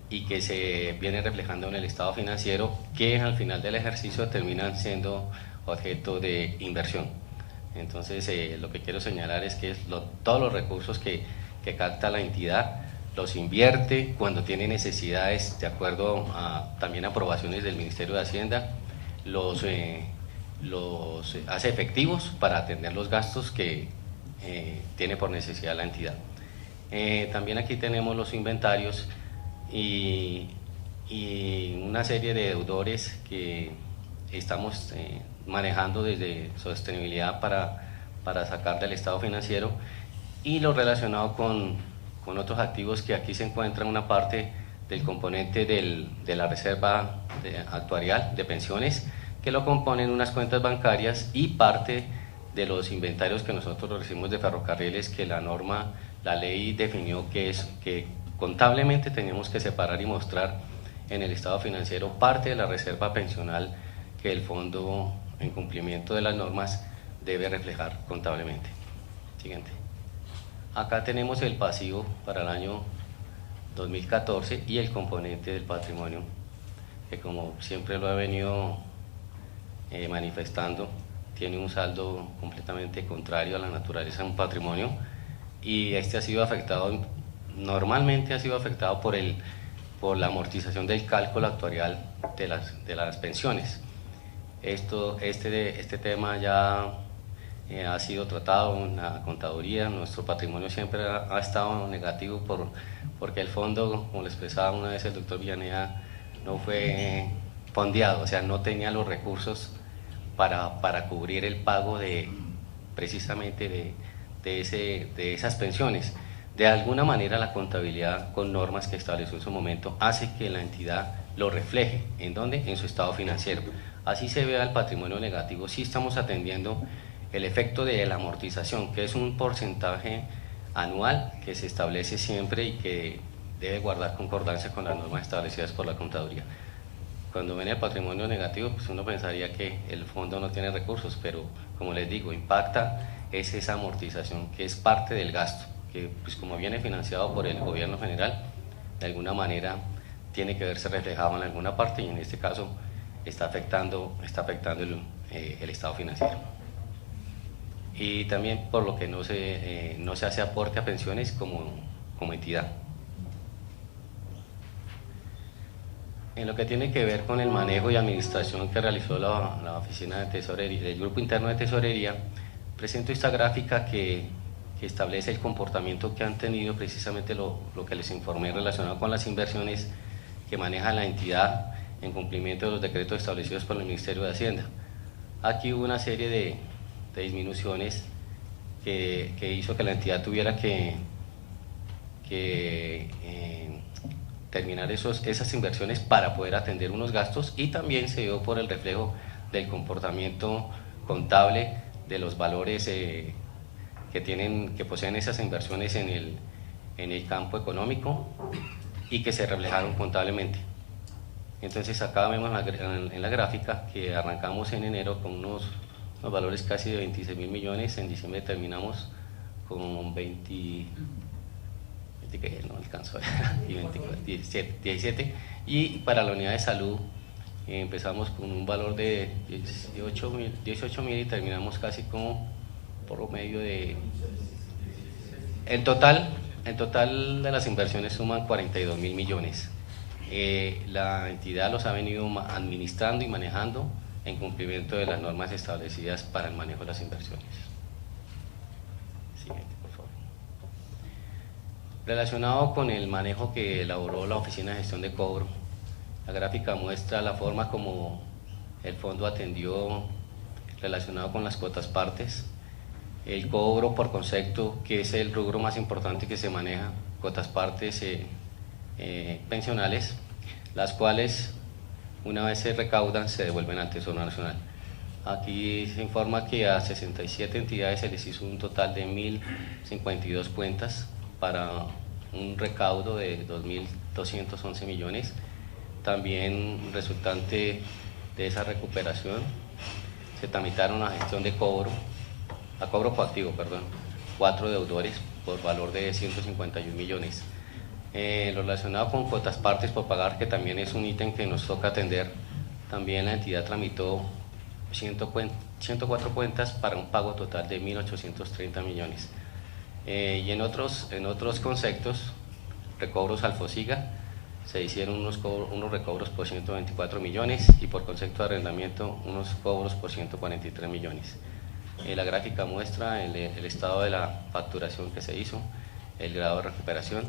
y que se viene reflejando en el estado financiero, que al final del ejercicio terminan siendo objeto de inversión. Entonces, lo que quiero señalar es que todos los recursos que capta la entidad los invierte cuando tiene necesidades de acuerdo a también aprobaciones del Ministerio de Hacienda, los hace efectivos para atender los gastos que tiene por necesidad la entidad. También aquí tenemos los inventarios y una serie de deudores que estamos manejando desde sostenibilidad para sacar del estado financiero, y lo relacionado con otros activos que aquí se encuentra una parte del componente de la reserva actuarial de pensiones, que lo componen unas cuentas bancarias, y parte de los inventarios que nosotros recibimos de ferrocarriles, que la ley definió que contablemente teníamos que separar y mostrar en el estado financiero parte de la reserva pensional que el fondo, en cumplimiento de las normas, debe reflejar contablemente. Siguiente. Acá tenemos el pasivo para el año 2014 y el componente del patrimonio, que como siempre lo he venido manifestando, tiene un saldo completamente contrario a la naturaleza de un patrimonio, y este ha sido afectado, normalmente ha sido afectado por la amortización del cálculo actuarial de las pensiones. Este tema ya ha sido tratado en la contaduría. Nuestro patrimonio siempre ha estado negativo porque el fondo, como le expresaba una vez el doctor Villaneda, no fue fondeado, o sea, no tenía los recursos para cubrir el pago precisamente de esas pensiones. De alguna manera la contabilidad, con normas que estableció en su momento, hace que la entidad lo refleje. ¿En dónde? En su estado financiero. Así se vea el patrimonio negativo. Sí estamos atendiendo el efecto de la amortización, que es un porcentaje anual que se establece siempre y que debe guardar concordancia con las normas establecidas por la contaduría. Cuando viene el patrimonio negativo, pues uno pensaría que el fondo no tiene recursos, pero como les digo, impacta esa amortización, que es parte del gasto, que pues como viene financiado por el gobierno general, de alguna manera tiene que verse reflejado en alguna parte, y en este caso está afectando el estado financiero. Y también por lo que no se hace aporte a pensiones como entidad. En lo que tiene que ver con el manejo y administración que realizó la Oficina de Tesorería, del Grupo Interno de Tesorería, presento esta gráfica que establece el comportamiento que han tenido, precisamente lo que les informé relacionado con las inversiones que maneja la entidad en cumplimiento de los decretos establecidos por el Ministerio de Hacienda. Aquí hubo una serie de disminuciones que hizo que la entidad tuviera que terminar esas inversiones para poder atender unos gastos, y también se dio por el reflejo del comportamiento contable de los valores que poseen esas inversiones en el campo económico y que se reflejaron contablemente. Entonces acá vemos en la gráfica que arrancamos en enero con unos valores casi de 26.000 millones, en diciembre terminamos con 17, y para la unidad de salud empezamos con un valor de 18.000 y terminamos casi como por promedio de... En total de las inversiones suman 42.000 millones. La entidad los ha venido administrando y manejando en cumplimiento de las normas establecidas para el manejo de las inversiones. Siguiente, por favor. Relacionado con el manejo que elaboró la Oficina de Gestión de Cobro, la gráfica muestra la forma como el fondo atendió relacionado con las cuotas partes, el cobro por concepto, que es el rubro más importante que se maneja, cuotas partes pensionales, las cuales una vez se recaudan se devuelven al Tesoro Nacional. Aquí se informa que a 67 entidades se les hizo un total de 1.052 cuentas para un recaudo de 2.211 millones. También resultante de esa recuperación se tramitaron a cobro coactivo, 4 deudores por valor de 151 millones. Lo relacionado con cuotas partes por pagar, que también es un ítem que nos toca atender, también la entidad tramitó 104 cuentas para un pago total de 1.830 millones. Y en otros conceptos, recobros al FOSIGA, se hicieron unos recobros por 124 millones y por concepto de arrendamiento unos cobros por 143 millones. La gráfica muestra el estado de la facturación que se hizo, el grado de recuperación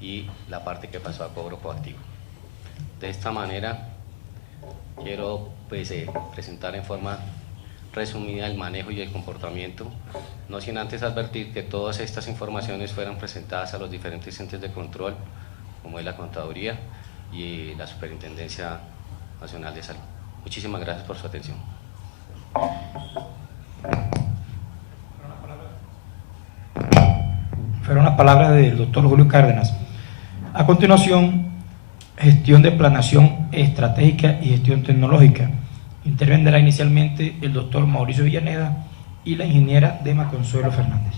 y la parte que pasó a cobro coactivo. De esta manera quiero presentar en forma resumida el manejo y el comportamiento, no sin antes advertir que todas estas informaciones fueran presentadas a los diferentes entes de control, como es la Contaduría y la Superintendencia Nacional de Salud. Muchísimas gracias por su atención. Fueron las palabras del doctor Julio Cárdenas. A continuación, gestión de planeación estratégica y gestión tecnológica. Intervendrá inicialmente el doctor Mauricio Villaneda y la ingeniera Dema Consuelo Fernández.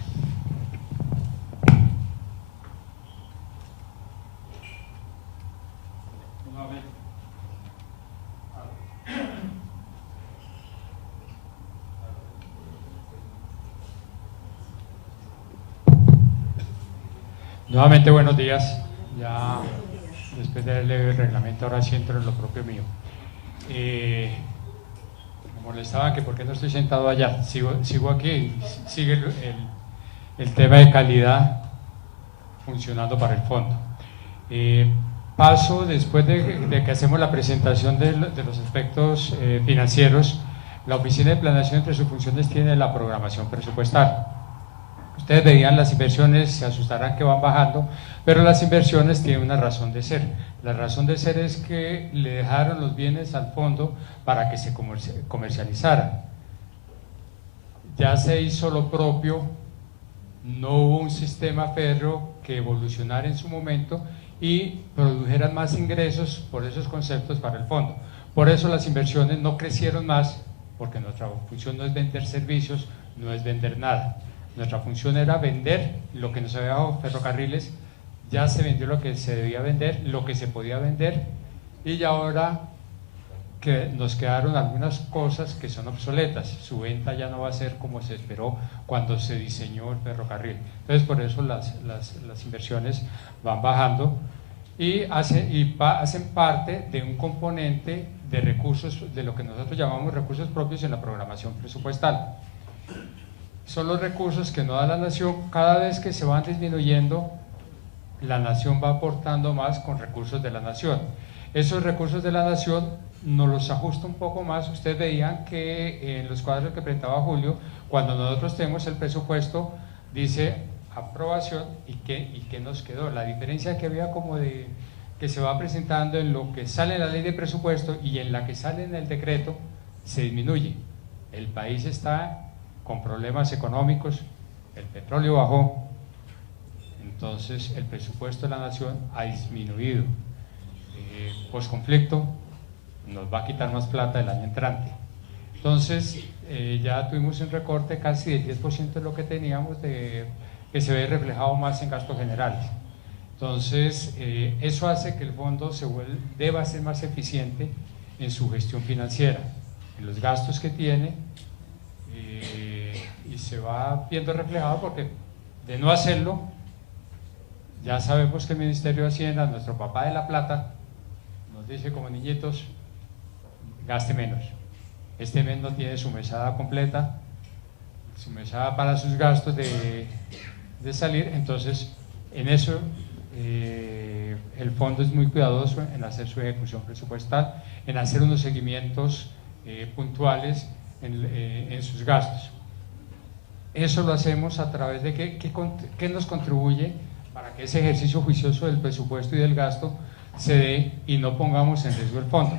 Nuevamente buenos días. Ya después de leer el reglamento, ahora sí entro en lo propio mío. Me molestaba que por qué no estoy sentado allá. Sigo aquí, sigue el tema de calidad funcionando para el fondo. Paso después de que hacemos la presentación de los aspectos financieros. La Oficina de Planeación, entre sus funciones, tiene la programación presupuestal. Ustedes veían las inversiones, se asustarán que van bajando, pero las inversiones tienen una razón de ser. La razón de ser es que le dejaron los bienes al fondo para que se comercializaran. Ya se hizo lo propio, no hubo un sistema férreo que evolucionara en su momento y produjeran más ingresos por esos conceptos para el fondo. Por eso las inversiones no crecieron más, porque nuestra función no es vender servicios, no es vender nada. Nuestra función era vender lo que nos había dado Ferrocarriles, ya se vendió lo que se debía vender, lo que se podía vender, y ya ahora que nos quedaron algunas cosas que son obsoletas. Su venta ya no va a ser como se esperó cuando se diseñó el ferrocarril. Entonces por eso las inversiones van bajando y hacen parte de un componente de recursos, de lo que nosotros llamamos recursos propios en la programación presupuestal. Son los recursos que no da la nación. Cada vez que se van disminuyendo, la nación va aportando más con recursos de la nación. Esos recursos de la nación nos los ajusta un poco más. Ustedes veían que en los cuadros que presentaba Julio, cuando nosotros tenemos el presupuesto, dice aprobación y qué nos quedó. La diferencia que había que se va presentando en lo que sale en la ley de presupuesto y en la que sale en el decreto, se disminuye. El país está con problemas económicos, el petróleo bajó, entonces el presupuesto de la nación ha disminuido. Posconflicto nos va a quitar más plata el año entrante. Entonces ya tuvimos un recorte casi del 10% de lo que teníamos, que se ve reflejado más en gastos generales. Entonces eso hace que el fondo deba ser más eficiente en su gestión financiera, en los gastos que tiene, y se va viendo reflejado, porque de no hacerlo, ya sabemos que el Ministerio de Hacienda, nuestro papá de la plata, nos dice como niñitos, gaste menos. Este mes no tiene su mesada completa, su mesada para sus gastos de salir, entonces en eso el fondo es muy cuidadoso en hacer su ejecución presupuestal, en hacer unos seguimientos puntuales en sus gastos. Eso lo hacemos a través de qué nos contribuye para que ese ejercicio juicioso del presupuesto y del gasto se dé y no pongamos en riesgo el fondo.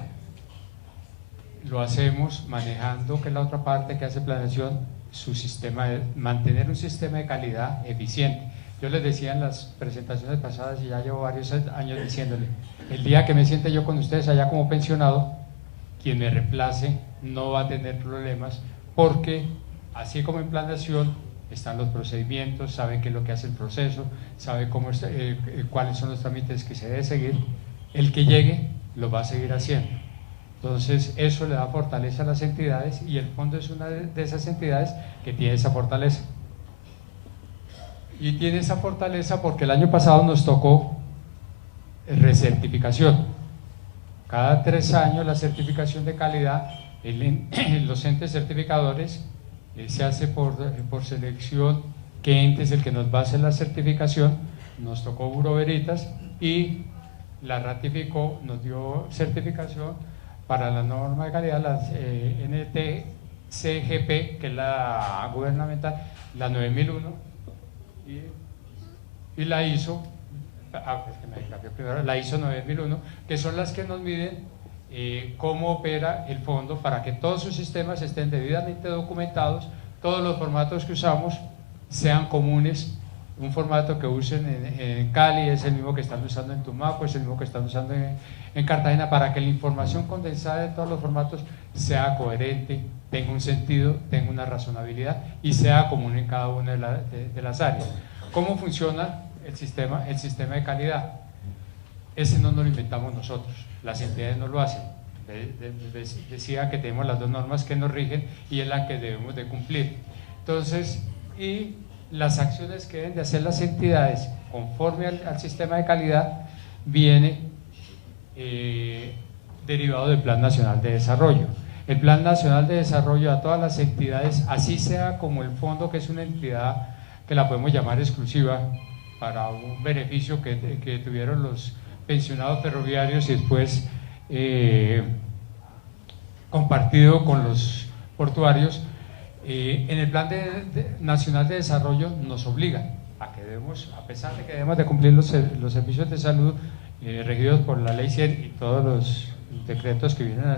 Lo hacemos manejando, que es la otra parte que hace planeación, su sistema mantener un sistema de calidad eficiente. Yo les decía en las presentaciones pasadas, y ya llevo varios años diciéndole, el día que me siente yo con ustedes allá como pensionado, quien me reemplace no va a tener problemas, porque así como en planeación están los procedimientos, sabe qué es lo que hace el proceso, sabe cuáles son los trámites que se debe seguir, el que llegue lo va a seguir haciendo. Entonces eso le da fortaleza a las entidades y el fondo es una de esas entidades que tiene esa fortaleza. Y tiene esa fortaleza porque el año pasado nos tocó recertificación. Cada 3 años la certificación de calidad, los entes certificadores, se hace por selección, qué ente es el que nos va a hacer la certificación. Nos tocó Bureau Veritas y la ratificó, nos dio certificación para la norma de calidad, la NTCGP, que es la gubernamental, la 9001, y la ISO, la ISO 9001, que son las que nos miden cómo opera el fondo para que todos sus sistemas estén debidamente documentados, todos los formatos que usamos sean comunes. Un formato que usen en Cali es el mismo que están usando en Tumaco, es el mismo que están usando en Cartagena, para que la información condensada de todos los formatos sea coherente, tenga un sentido, tenga una razonabilidad y sea común en cada una de las áreas. ¿Cómo funciona el sistema de calidad? Ese no nos lo inventamos nosotros, las entidades no lo hacen. Decía que tenemos las 2 normas que nos rigen y es la que debemos de cumplir. Entonces, y las acciones que deben de hacer las entidades conforme al sistema de calidad viene derivado del Plan Nacional de Desarrollo. El Plan Nacional de Desarrollo a todas las entidades, así sea como el fondo, que es una entidad que la podemos llamar exclusiva para un beneficio que tuvieron los pensionados ferroviarios y después compartido con los portuarios. En el Plan Nacional de Desarrollo nos obliga a que debemos, a pesar de que debemos de cumplir los servicios de salud regidos por la Ley 100 y todos los decretos que vienen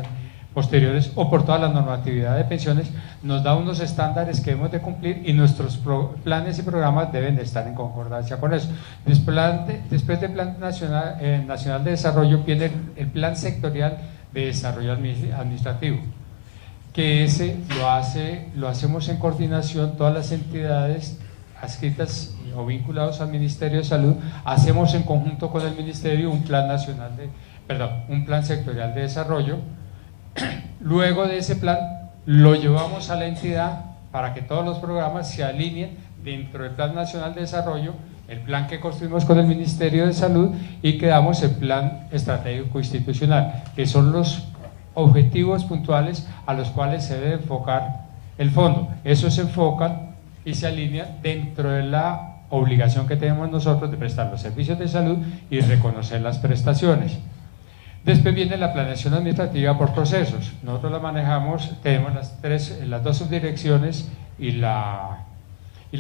posteriores, o por toda la normatividad de pensiones, nos da unos estándares que debemos de cumplir y nuestros planes y programas deben de estar en concordancia con eso. Después del Plan Nacional de Desarrollo viene el Plan Sectorial de Desarrollo Administrativo, que ese lo hacemos en coordinación todas las entidades adscritas o vinculados al Ministerio de Salud. Hacemos en conjunto con el Ministerio un plan sectorial de desarrollo. Luego de ese plan lo llevamos a la entidad para que todos los programas se alineen dentro del Plan Nacional de Desarrollo, el plan que construimos con el Ministerio de Salud, y creamos el Plan Estratégico Institucional, que son los objetivos puntuales a los cuales se debe enfocar el fondo. Esos se enfocan y se alinean dentro de la obligación que tenemos nosotros de prestar los servicios de salud y reconocer las prestaciones. Después viene la planeación administrativa por procesos. Nosotros la manejamos, tenemos las 2 subdirecciones y la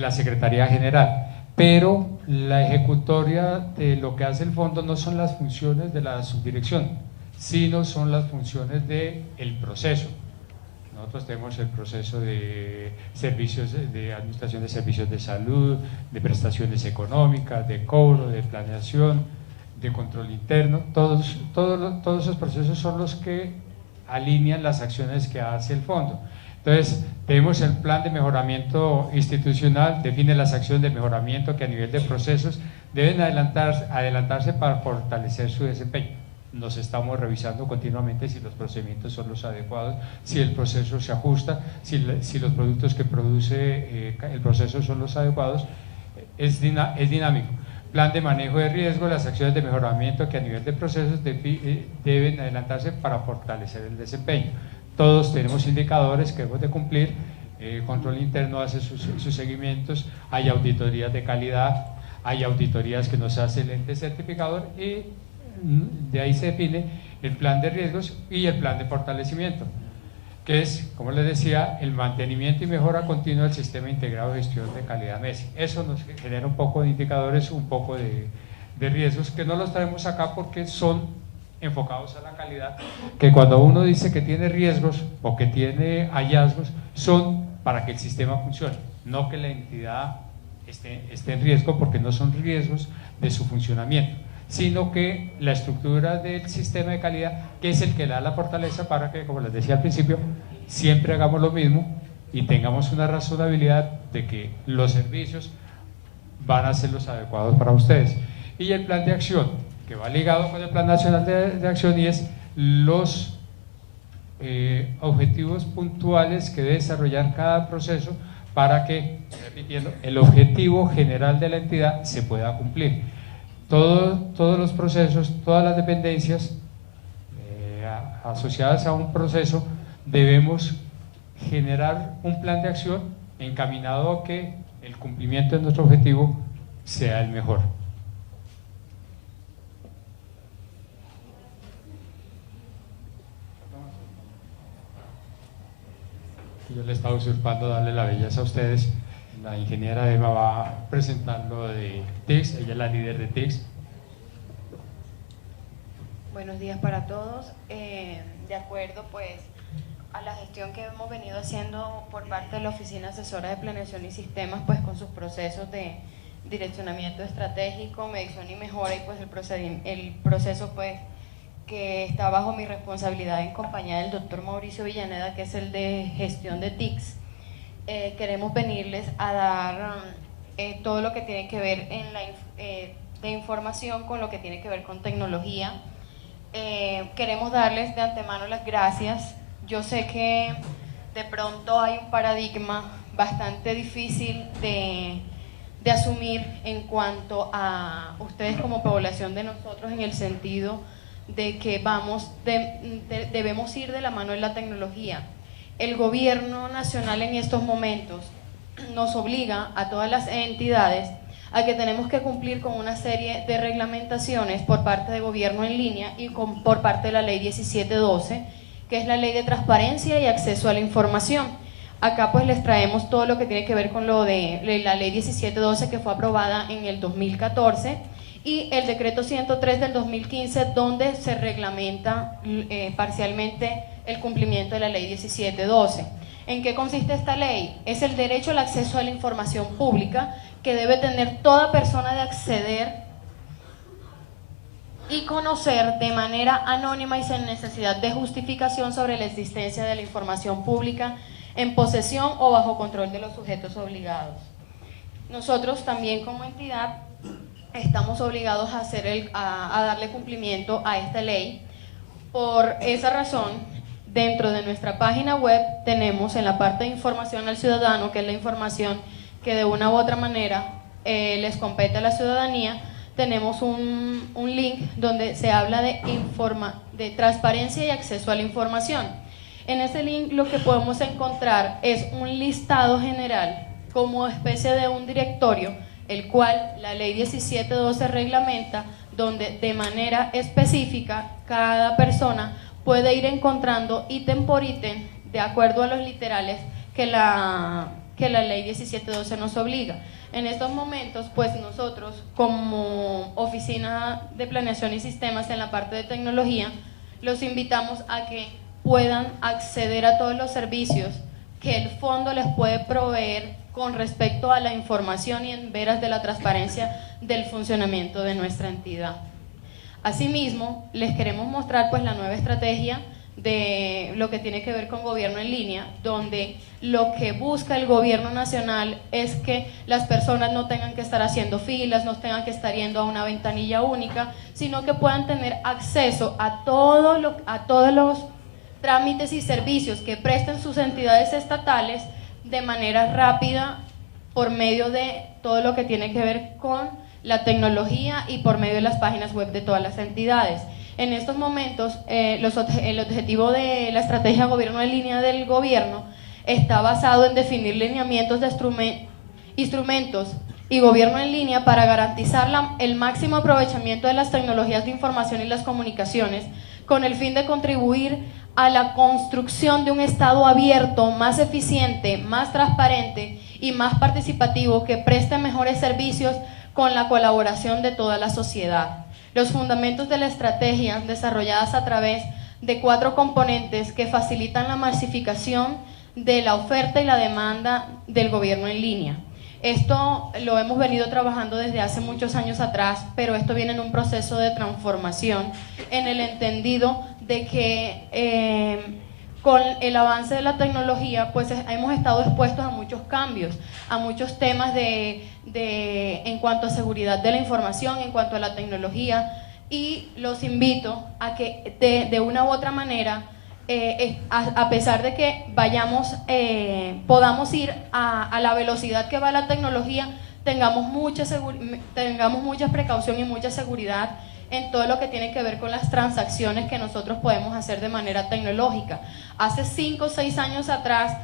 Secretaría General, pero la ejecutoria de lo que hace el fondo no son las funciones de la subdirección, sino son las funciones del proceso. Nosotros tenemos el proceso de servicios, de administración de servicios de salud, de prestaciones económicas, de cobro, de planeación, de control interno. Todos esos procesos son los que alinean las acciones que hace el fondo. Entonces, tenemos el plan de mejoramiento institucional, define las acciones de mejoramiento que a nivel de procesos deben adelantarse para fortalecer su desempeño. Nos estamos revisando continuamente si los procedimientos son los adecuados, si el proceso se ajusta, si los productos que produce el proceso son los adecuados. Es dinámico. Plan de manejo de riesgo, las acciones de mejoramiento que a nivel de procesos deben adelantarse para fortalecer el desempeño. Todos tenemos indicadores que debemos de cumplir, control interno hace sus seguimientos, hay auditorías de calidad, hay auditorías que nos hace el ente certificador, y de ahí se define el plan de riesgos y el plan de fortalecimiento, que es, como les decía, el mantenimiento y mejora continua del sistema integrado de gestión de calidad MESI. Eso nos genera un poco de indicadores, un poco de riesgos, que no los traemos acá porque son enfocados a la calidad, que cuando uno dice que tiene riesgos o que tiene hallazgos, son para que el sistema funcione, no que la entidad esté en riesgo, porque no son riesgos de su funcionamiento, sino que la estructura del sistema de calidad, que es el que le da la fortaleza para que, como les decía al principio, siempre hagamos lo mismo y tengamos una razonabilidad de que los servicios van a ser los adecuados para ustedes. Y el plan de acción, que va ligado con el Plan Nacional de Acción, y es los objetivos puntuales que debe desarrollar cada proceso para que, repitiendo, el objetivo general de la entidad se pueda cumplir. Todos los procesos, todas las dependencias asociadas a un proceso, debemos generar un plan de acción encaminado a que el cumplimiento de nuestro objetivo sea el mejor. Yo le estaba usurpando darle la belleza a ustedes. La ingeniera Emma va a presentar lo de TICS, ella es la líder de TICS. Buenos días para todos. De acuerdo pues a la gestión que hemos venido haciendo por parte de la Oficina Asesora de Planeación y Sistemas, pues con sus procesos de direccionamiento estratégico, medición y mejora, y pues el proceso pues que está bajo mi responsabilidad en compañía del doctor Mauricio Villaneda, que es el de gestión de TICS. Queremos venirles a dar todo lo que tiene que ver de información con lo que tiene que ver con tecnología. Queremos darles de antemano las gracias. Yo sé que de pronto hay un paradigma bastante difícil de asumir en cuanto a ustedes como población de nosotros, en el sentido de que debemos ir de la mano de la tecnología. El gobierno nacional en estos momentos nos obliga a todas las entidades a que tenemos que cumplir con una serie de reglamentaciones por parte de gobierno en línea y por parte de la ley 1712, que es la ley de transparencia y acceso a la información. Acá pues les traemos todo lo que tiene que ver con lo de la ley 1712, que fue aprobada en el 2014, y el decreto 103 del 2015, donde se reglamenta parcialmente el cumplimiento de la ley 1712. ¿En qué consiste esta ley? Es el derecho al acceso a la información pública que debe tener toda persona de acceder y conocer de manera anónima y sin necesidad de justificación sobre la existencia de la información pública en posesión o bajo control de los sujetos obligados. Nosotros también como entidad estamos obligados a darle cumplimiento a esta ley. Por esa razón, dentro de nuestra página web tenemos en la parte de información al ciudadano, que es la información que de una u otra manera les compete a la ciudadanía, tenemos un link donde se habla de transparencia y acceso a la información. En ese link lo que podemos encontrar es un listado general como especie de un directorio, el cual la ley 1712 reglamenta, donde de manera específica cada persona puede ir encontrando ítem por ítem de acuerdo a los literales que la ley 1712 nos obliga. En estos momentos, pues nosotros como Oficina de Planeación y Sistemas en la parte de tecnología, los invitamos a que puedan acceder a todos los servicios que el fondo les puede proveer con respecto a la información y en veras de la transparencia del funcionamiento de nuestra entidad. Asimismo, les queremos mostrar pues la nueva estrategia de lo que tiene que ver con gobierno en línea, donde lo que busca el gobierno nacional es que las personas no tengan que estar haciendo filas, no tengan que estar yendo a una ventanilla única, sino que puedan tener acceso a todos los trámites y servicios que presten sus entidades estatales de manera rápida, por medio de todo lo que tiene que ver con la tecnología y por medio de las páginas web de todas las entidades. En estos momentos, el objetivo de la estrategia gobierno en línea del gobierno está basado en definir lineamientos de instrumentos y gobierno en línea para garantizar el máximo aprovechamiento de las tecnologías de información y las comunicaciones, con el fin de contribuir a la construcción de un Estado abierto, más eficiente, más transparente y más participativo, que preste mejores servicios con la colaboración de toda la sociedad. Los fundamentos de la estrategia, desarrolladas a través de 4 componentes que facilitan la masificación de la oferta y la demanda del gobierno en línea. Esto lo hemos venido trabajando desde hace muchos años atrás, pero esto viene en un proceso de transformación, en el entendido de que con el avance de la tecnología pues hemos estado expuestos a muchos cambios, a muchos temas en cuanto a seguridad de la información, en cuanto a la tecnología, y los invito a que de una u otra manera a pesar de que podamos ir a la velocidad que va la tecnología, tengamos mucha precaución y mucha seguridad en todo lo que tiene que ver con las transacciones que nosotros podemos hacer de manera tecnológica. Hace 5 o 6 años atrás,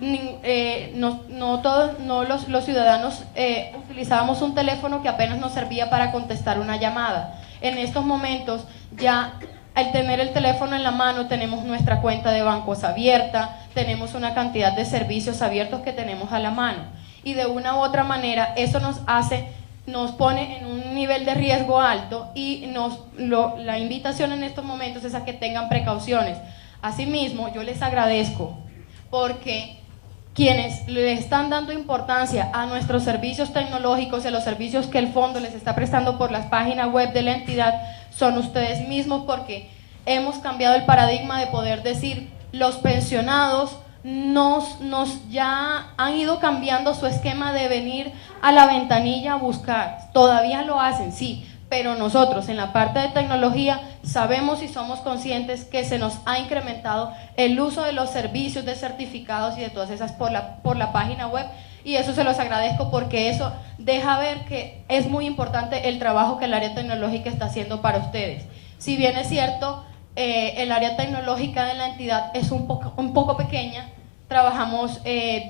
los ciudadanos utilizábamos un teléfono que apenas nos servía para contestar una llamada. En estos momentos ya al tener el teléfono en la mano tenemos nuestra cuenta de bancos abierta, tenemos una cantidad de servicios abiertos que tenemos a la mano, y de una u otra manera eso nos pone en un nivel de riesgo alto, y la invitación en estos momentos es a que tengan precauciones. Asimismo, yo les agradezco porque quienes le están dando importancia a nuestros servicios tecnológicos y a los servicios que el fondo les está prestando por las páginas web de la entidad son ustedes mismos, porque hemos cambiado el paradigma de poder decir los pensionados ya han ido cambiando su esquema de venir a la ventanilla a buscar. Todavía lo hacen, sí, pero nosotros en la parte de tecnología sabemos y somos conscientes que se nos ha incrementado el uso de los servicios de certificados y de todas esas por la página web, y eso se los agradezco porque eso deja ver que es muy importante el trabajo que el área tecnológica está haciendo para ustedes. Si bien es cierto, el área tecnológica de la entidad es un poco pequeña, trabajamos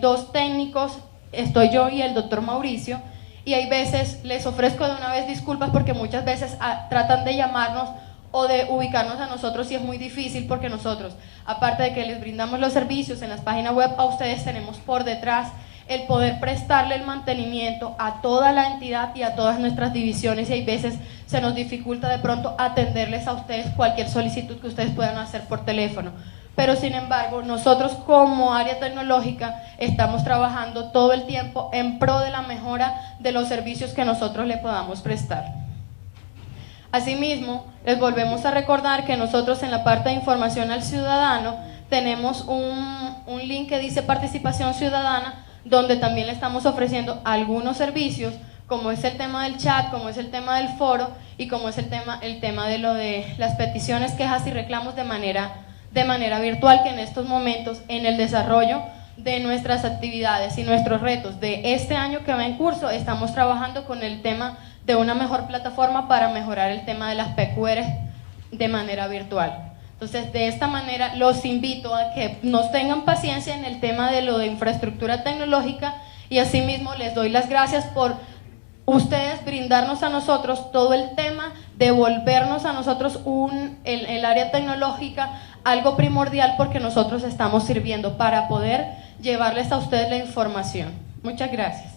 2 técnicos, estoy yo y el doctor Mauricio, y hay veces, les ofrezco de una vez disculpas porque muchas veces tratan de llamarnos o de ubicarnos a nosotros, y es muy difícil porque nosotros, aparte de que les brindamos los servicios en las páginas web, a ustedes tenemos por detrás el poder prestarle el mantenimiento a toda la entidad y a todas nuestras divisiones, y hay veces se nos dificulta de pronto atenderles a ustedes cualquier solicitud que ustedes puedan hacer por teléfono. Pero sin embargo, nosotros como área tecnológica estamos trabajando todo el tiempo en pro de la mejora de los servicios que nosotros le podamos prestar. Asimismo, les volvemos a recordar que nosotros en la parte de información al ciudadano tenemos un link que dice participación ciudadana, donde también le estamos ofreciendo algunos servicios, como es el tema del chat, como es el tema del foro y como es el tema de lo de las peticiones, quejas y reclamos de manera virtual, que en estos momentos en el desarrollo de nuestras actividades y nuestros retos de este año que va en curso, estamos trabajando con el tema de una mejor plataforma para mejorar el tema de las PQR de manera virtual. Entonces, de esta manera los invito a que nos tengan paciencia en el tema de lo de infraestructura tecnológica, y asimismo les doy las gracias por ustedes brindarnos a nosotros todo el tema, devolvernos a nosotros el área tecnológica, algo primordial, porque nosotros estamos sirviendo para poder llevarles a ustedes la información. Muchas gracias.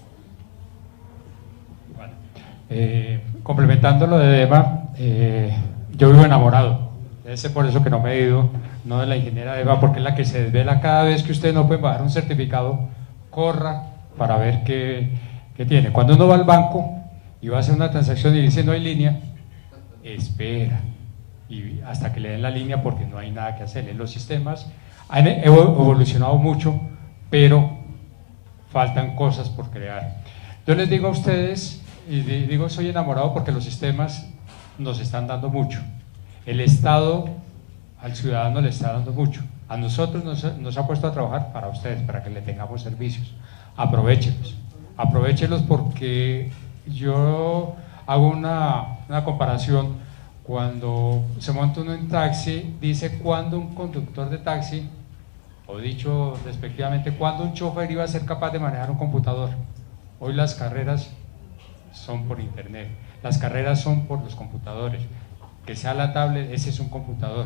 Bueno, complementando lo de Deva, yo vivo enamorado. Debe ser por eso que no me he ido, no de la ingeniera Eva, porque es la que se desvela cada vez que usted no puede bajar un certificado, corra para ver qué tiene. Cuando uno va al banco y va a hacer una transacción y dice no hay línea, espera y hasta que le den la línea, porque no hay nada que hacer. Los sistemas han evolucionado mucho, pero faltan cosas por crear. Yo les digo a ustedes, y digo soy enamorado porque los sistemas nos están dando mucho. El Estado al ciudadano le está dando mucho. A nosotros nos ha puesto a trabajar para ustedes, para que le tengamos servicios. Aprovéchenlos porque yo hago una comparación. Cuando se monta uno en taxi, dice cuando un conductor de taxi, o dicho despectivamente, cuando un chofer iba a ser capaz de manejar un computador. Hoy las carreras son por internet, las carreras son por los computadores. Que sea la tablet, ese es un computador.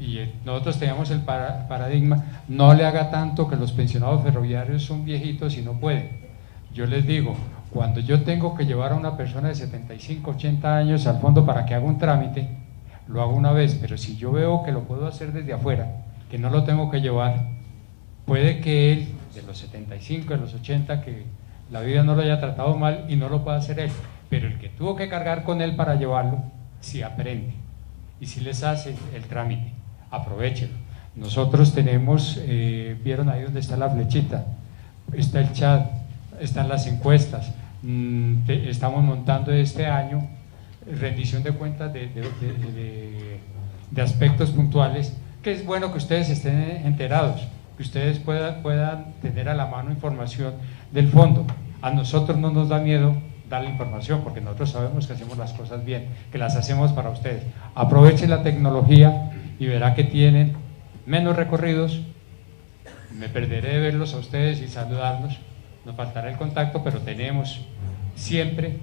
Y nosotros teníamos el paradigma, no le haga tanto que los pensionados ferroviarios son viejitos y no pueden. Yo les digo, cuando yo tengo que llevar a una persona de 75, 80 años al fondo para que haga un trámite, lo hago una vez, pero si yo veo que lo puedo hacer desde afuera, que no lo tengo que llevar, puede que él, de los 75, de los 80, que la vida no lo haya tratado mal y no lo pueda hacer él, pero el que tuvo que cargar con él para llevarlo, sí aprende y sí les hace el trámite. Aprovechenlo. Nosotros tenemos, vieron ahí donde está la flechita, está el chat, están las encuestas, estamos montando este año rendición de cuentas de aspectos puntuales que es bueno que ustedes estén enterados, que ustedes puedan tener a la mano información del fondo. A nosotros no nos da miedo dar la información, porque nosotros sabemos que hacemos las cosas bien, que las hacemos para ustedes. Aprovechen la tecnología y verá que tienen menos recorridos. Me perderé de verlos a ustedes y saludarlos, nos faltará el contacto, pero tenemos siempre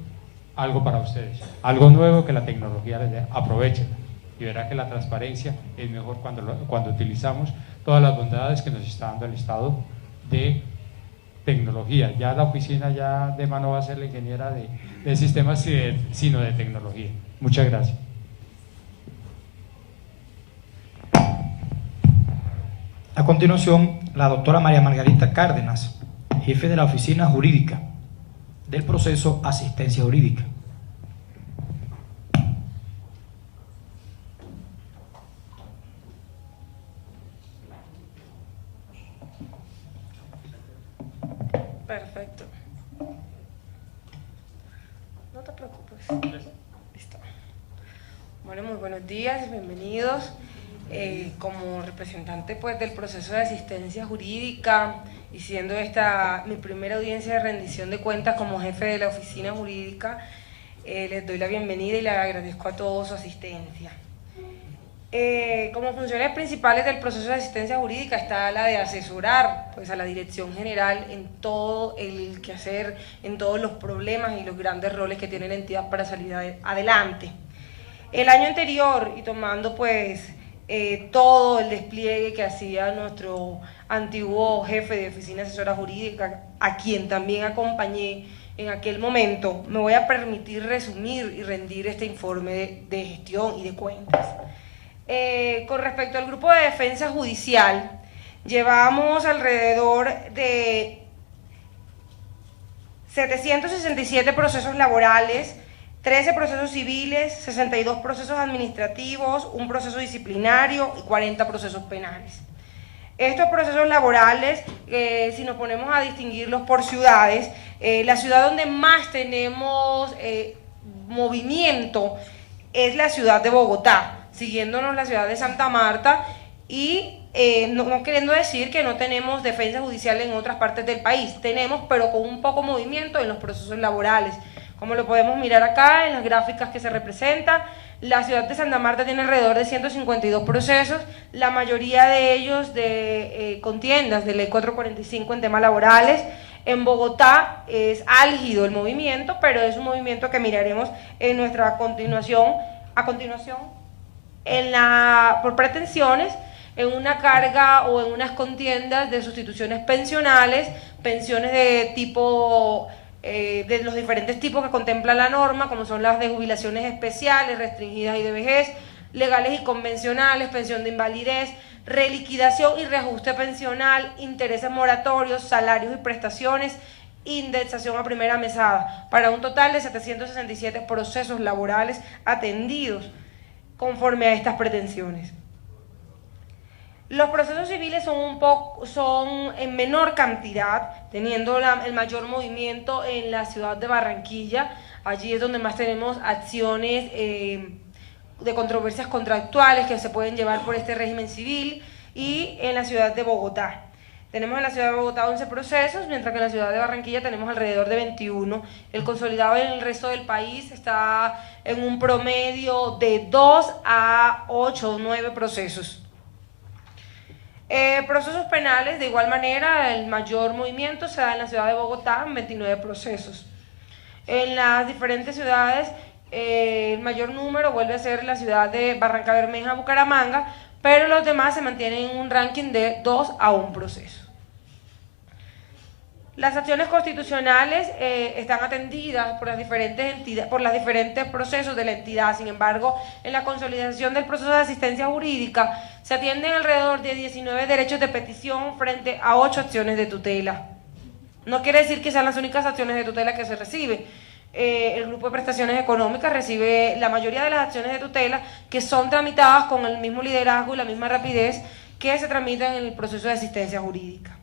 algo para ustedes, algo nuevo que la tecnología les dé. Aprovechenla y verá que la transparencia es mejor cuando utilizamos todas las bondades que nos está dando el Estado de tecnología. Ya la oficina ya de mano va a ser la ingeniera de sistemas, sino de tecnología. Muchas gracias. A continuación, la doctora María Margarita Cárdenas, jefe de la Oficina Jurídica del proceso Asistencia Jurídica. Perfecto. No te preocupes. Listo. Bueno, muy buenos días, bienvenidos. Como representante pues del proceso de asistencia jurídica y siendo esta mi primera audiencia de rendición de cuentas como jefe de la oficina jurídica, les doy la bienvenida y les agradezco a todos su asistencia. Como funciones principales del proceso de asistencia jurídica está la de asesorar pues, a la Dirección General en todo el quehacer, en todos los problemas y los grandes roles que tiene la entidad para salir adelante. El año anterior, y tomando pues todo el despliegue que hacía nuestro antiguo jefe de oficina asesora jurídica, a quien también acompañé en aquel momento, me voy a permitir resumir y rendir este informe de gestión y de cuentas. Con respecto al grupo de defensa judicial, llevamos alrededor de 767 procesos laborales, 13 procesos civiles, 62 procesos administrativos, un proceso disciplinario y 40 procesos penales. Estos procesos laborales, si nos ponemos a distinguirlos por ciudades, la ciudad donde más tenemos movimiento es la ciudad de Bogotá, siguiéndonos la ciudad de Santa Marta y no queriendo decir que no tenemos defensa judicial en otras partes del país, tenemos, pero con un poco movimiento en los procesos laborales. Como lo podemos mirar acá en las gráficas que se representan, la ciudad de Santa Marta tiene alrededor de 152 procesos, la mayoría de ellos de contiendas de ley 445 en temas laborales. En Bogotá es álgido el movimiento, pero es un movimiento que miraremos en nuestra continuación, por pretensiones, en una carga o en unas contiendas de sustituciones pensionales, pensiones de tipo de los diferentes tipos que contempla la norma, como son las de jubilaciones especiales, restringidas y de vejez, legales y convencionales, pensión de invalidez, reliquidación y reajuste pensional, intereses moratorios, salarios y prestaciones, indexación a primera mesada, para un total de 767 procesos laborales atendidos conforme a estas pretensiones. Los procesos civiles son en menor cantidad, teniendo el mayor movimiento en la ciudad de Barranquilla. Allí es donde más tenemos acciones de controversias contractuales que se pueden llevar por este régimen civil, y en la ciudad de Bogotá. Tenemos en la ciudad de Bogotá 11 procesos, mientras que en la ciudad de Barranquilla tenemos alrededor de 21. El consolidado en el resto del país está en un promedio de 2 a 8 o 9 procesos. Procesos penales, de igual manera, el mayor movimiento se da en la ciudad de Bogotá, 29 procesos. En las diferentes ciudades, el mayor número vuelve a ser la ciudad de Barranca Bermeja, Bucaramanga, pero los demás se mantienen en un ranking de 2 a 1 proceso. Las acciones constitucionales están atendidas por las diferentes entidades, por los diferentes procesos de la entidad. Sin embargo, en la consolidación del proceso de asistencia jurídica se atienden alrededor de 19 derechos de petición frente a 8 acciones de tutela. No quiere decir que sean las únicas acciones de tutela que se recibe. El grupo de prestaciones económicas recibe la mayoría de las acciones de tutela, que son tramitadas con el mismo liderazgo y la misma rapidez que se tramitan en el proceso de asistencia jurídica.